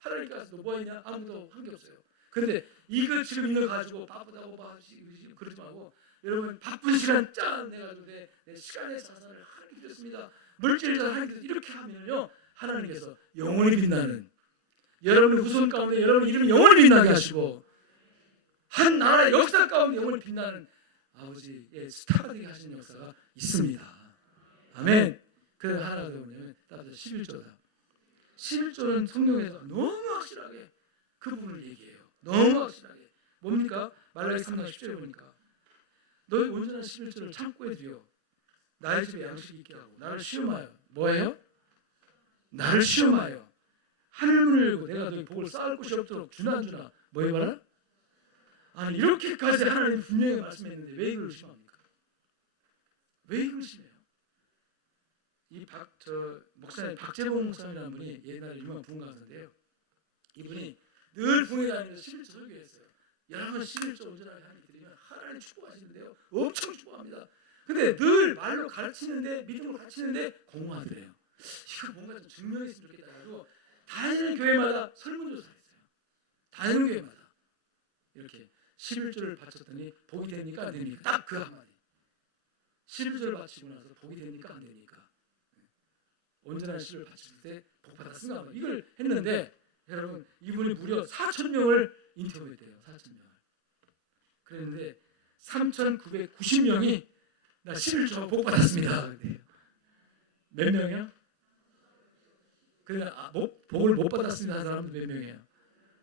하나님께서 너 뭐하냐? 아무도 한 게 없어요. 그런데 이거 지금 있는 거 가지고 바쁘다고 그러지 말고 여러분 바쁜 시간 짠 내가지고 내 시간의 자산을 하나님께 드렸습니다. 물질 자산 하나님께 이렇게 하면요 하나님께서 영원히 빛나는 여러분의 후손 가운데 여러분 이름이 영원히 빛나게 하시고 한 나라의 역사 가운데 영원히 빛나는 아버지의 스타가 되게 하시는 역사가 있습니다. 아멘. 그 하나가 되면 따라서 11조다. 11조는 성경에서 너무 확실하게 그 부분을 얘기해요. 너무 확실하게. 뭡니까? 말라기 3장 10절에 보니까 너희 온전한 11조를 창고에 두어 나의 집에 양식이 있게 하고 나를 시험하여 뭐예요? 나를 시험하여 하늘문을 열고 내가 너희 복을 쌓을 곳이 없도록 주나 뭐 해봐라? 아니 이렇게까지 하나님 분명히 말씀했는데 왜 이걸 심합니까? 왜 이걸 심해요? 이 목사님 박재봉 목사님이라는 분이 옛날에 유명한 부흥강사인데요. 이분이 늘 부흥회 다니면서 11조 설교했어요. 여러분 11조 온전하게 하나님 드리면 하나님 축복하시는데요. 엄청 축복합니다. 근데 늘 말로 가르치는데 믿음으로 가르치는데 공허하더래요. 이거 뭔가 좀 증명했으면 좋겠다 하고 다니는 교회마다 설문조사를 했어요. 다니는 교회마다 이렇게 11조를 바쳤더니 복이 됩니까 안 됩니까? 딱 그 한마디. 11조를 바치고 나서 복이 됩니까 안 됩니까? 온전한 11조를 바칠 때 복 받았습니다. 이걸 했는데 여러분 이분이 무려 4,000명을 인터뷰했대요. 4,000명을. 그랬는데 3,990명이 나 11조 복 받았습니다. 몇 명이요? 그냥 복을 못 받았습니다 하는 사람도 몇 명이에요?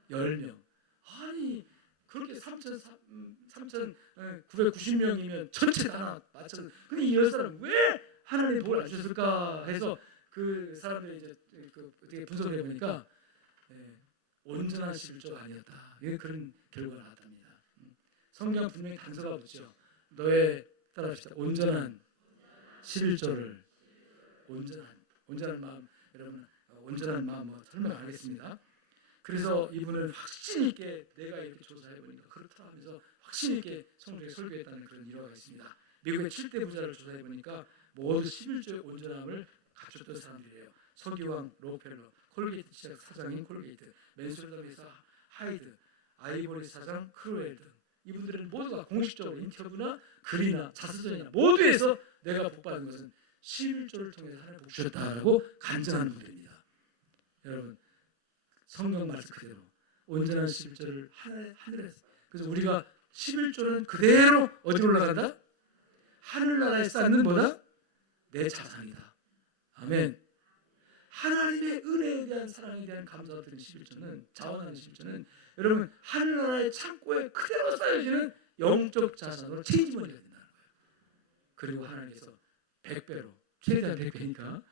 10명. 아니 그렇게 3,990명이면 전체 다 맞춰서 근데 이 10사람 왜 하나님 복을 안 주셨을까 해서 그 사람들이 이제 어떻게 분석을 해보니까 온전한 11조가 아니었다. 이게 그런 결과가 나왔답니다. 성경 분명히 단서가 붙죠. 너의 따라합시다. 온전한 11조를 온전한 마음 여러분 온전한 마음 설명 안 하겠습니다. 그래서 이분은 확신 있게 내가 이렇게 조사해 보니까 그렇다 하면서 확신 있게 성경에 설교했다는 그런 일화가 있습니다. 미국의 7대 부자를 조사해 보니까 모두 11조의 온전함을 갖췄던 사람들이에요. 서기왕, 록펠러, 콜게이트 시작 사장인 콜게이트, 맨솔더 회사 하이드, 아이보리 사장 크루엘 등 이분들은 모두가 공식적으로 인터뷰나 글이나 자서전이나 모두에서 내가 복받은 것은 11조를 통해서 하나님 복 주셨다라고 간증하는 분들입니다. 여러분 성경 말씀 그대로 온전한 11조를 하늘에서 그래서 우리가 11조는 그대로 어디로 올라간다? 하늘나라에 쌓는 뭐다? 내 자산이다. 아멘. 하나님의 은혜에 대한 사랑에 대한 감사가 드는 11조는 자원하는 11조는 여러분 하늘나라의 창고에 그대로 쌓여지는 영적 자산으로 체인지머니가 된다는 거예요. 그리고 하나님께서 100배로 최대한 100배니까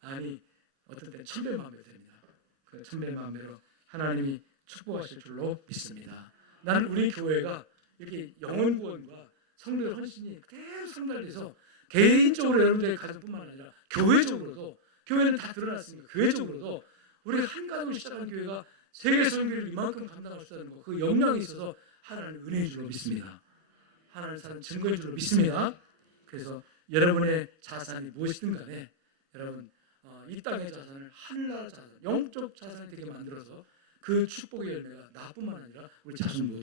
아니 어떤 때는 1000배만배로 됩니다. 그 1000배만배로 하나님이 축복하실 줄로 믿습니다. 나는 우리 교회가 이렇게 영혼 구원과 성도의 헌신이 그대로 상달돼서 개인적으로 여러분들의 가정뿐만 아니라 교회적으로도 교회는 다 드러났습니다. 교회적으로도 우리가 한 가정을 시작한 교회가 세계 선교를 이만큼 감당할 수 있다는 거, 그 역량이 있어서 하나님 은혜인 줄로 믿습니다. 하나님 사는 증거인 줄로 믿습니다. 그래서 여러분의 자산이 무엇이든 간에 여러분 이 땅의 자산을 하늘나라 자산, 영적 자산이 되게 만들어서 그 축복의 열매가 나뿐만 아니라 우리 자손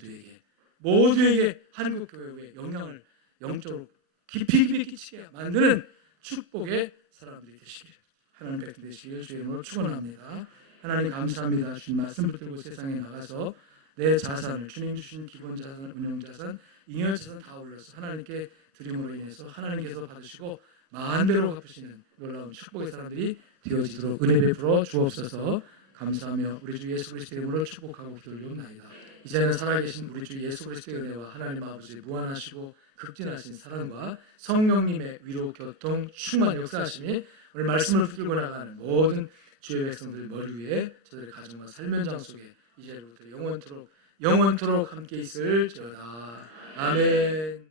모두에게 한국 교회의 영향을 영적으로 깊이 끼치게 만드는 축복의 사람들이 되시길, 하나님 뵙게 되시길 주의 이름으로 축원합니다. 하나님 감사합니다. 주님 말씀 붙들고 세상에 나가서 내 자산을, 주님 주신 기본 자산, 운영 자산, 잉여 자산 다 올려서 하나님께 드림으로 인해서 하나님께서 받으시고 마음대로 갚으시는 놀라운 축복의 사람들이 되어지도록 은혜 베풀어 주옵소서. 감사하며 우리 주 예수 그리스도의 이름으로 축복하고 기도드리옵나이다. 이제는 살아계신 우리 주 예수 그리스도의 은혜와 하나님 아버지의 무한하시고 극진하신 사랑과 성령님의 위로 교통 충만 역사하심이 오늘 말씀을 풀고 나가는 모든 주의 백성들 머리 위에 저들의 가정과 삶 현장 속에 이제부터 영원토록 함께 있을지어다. 아멘.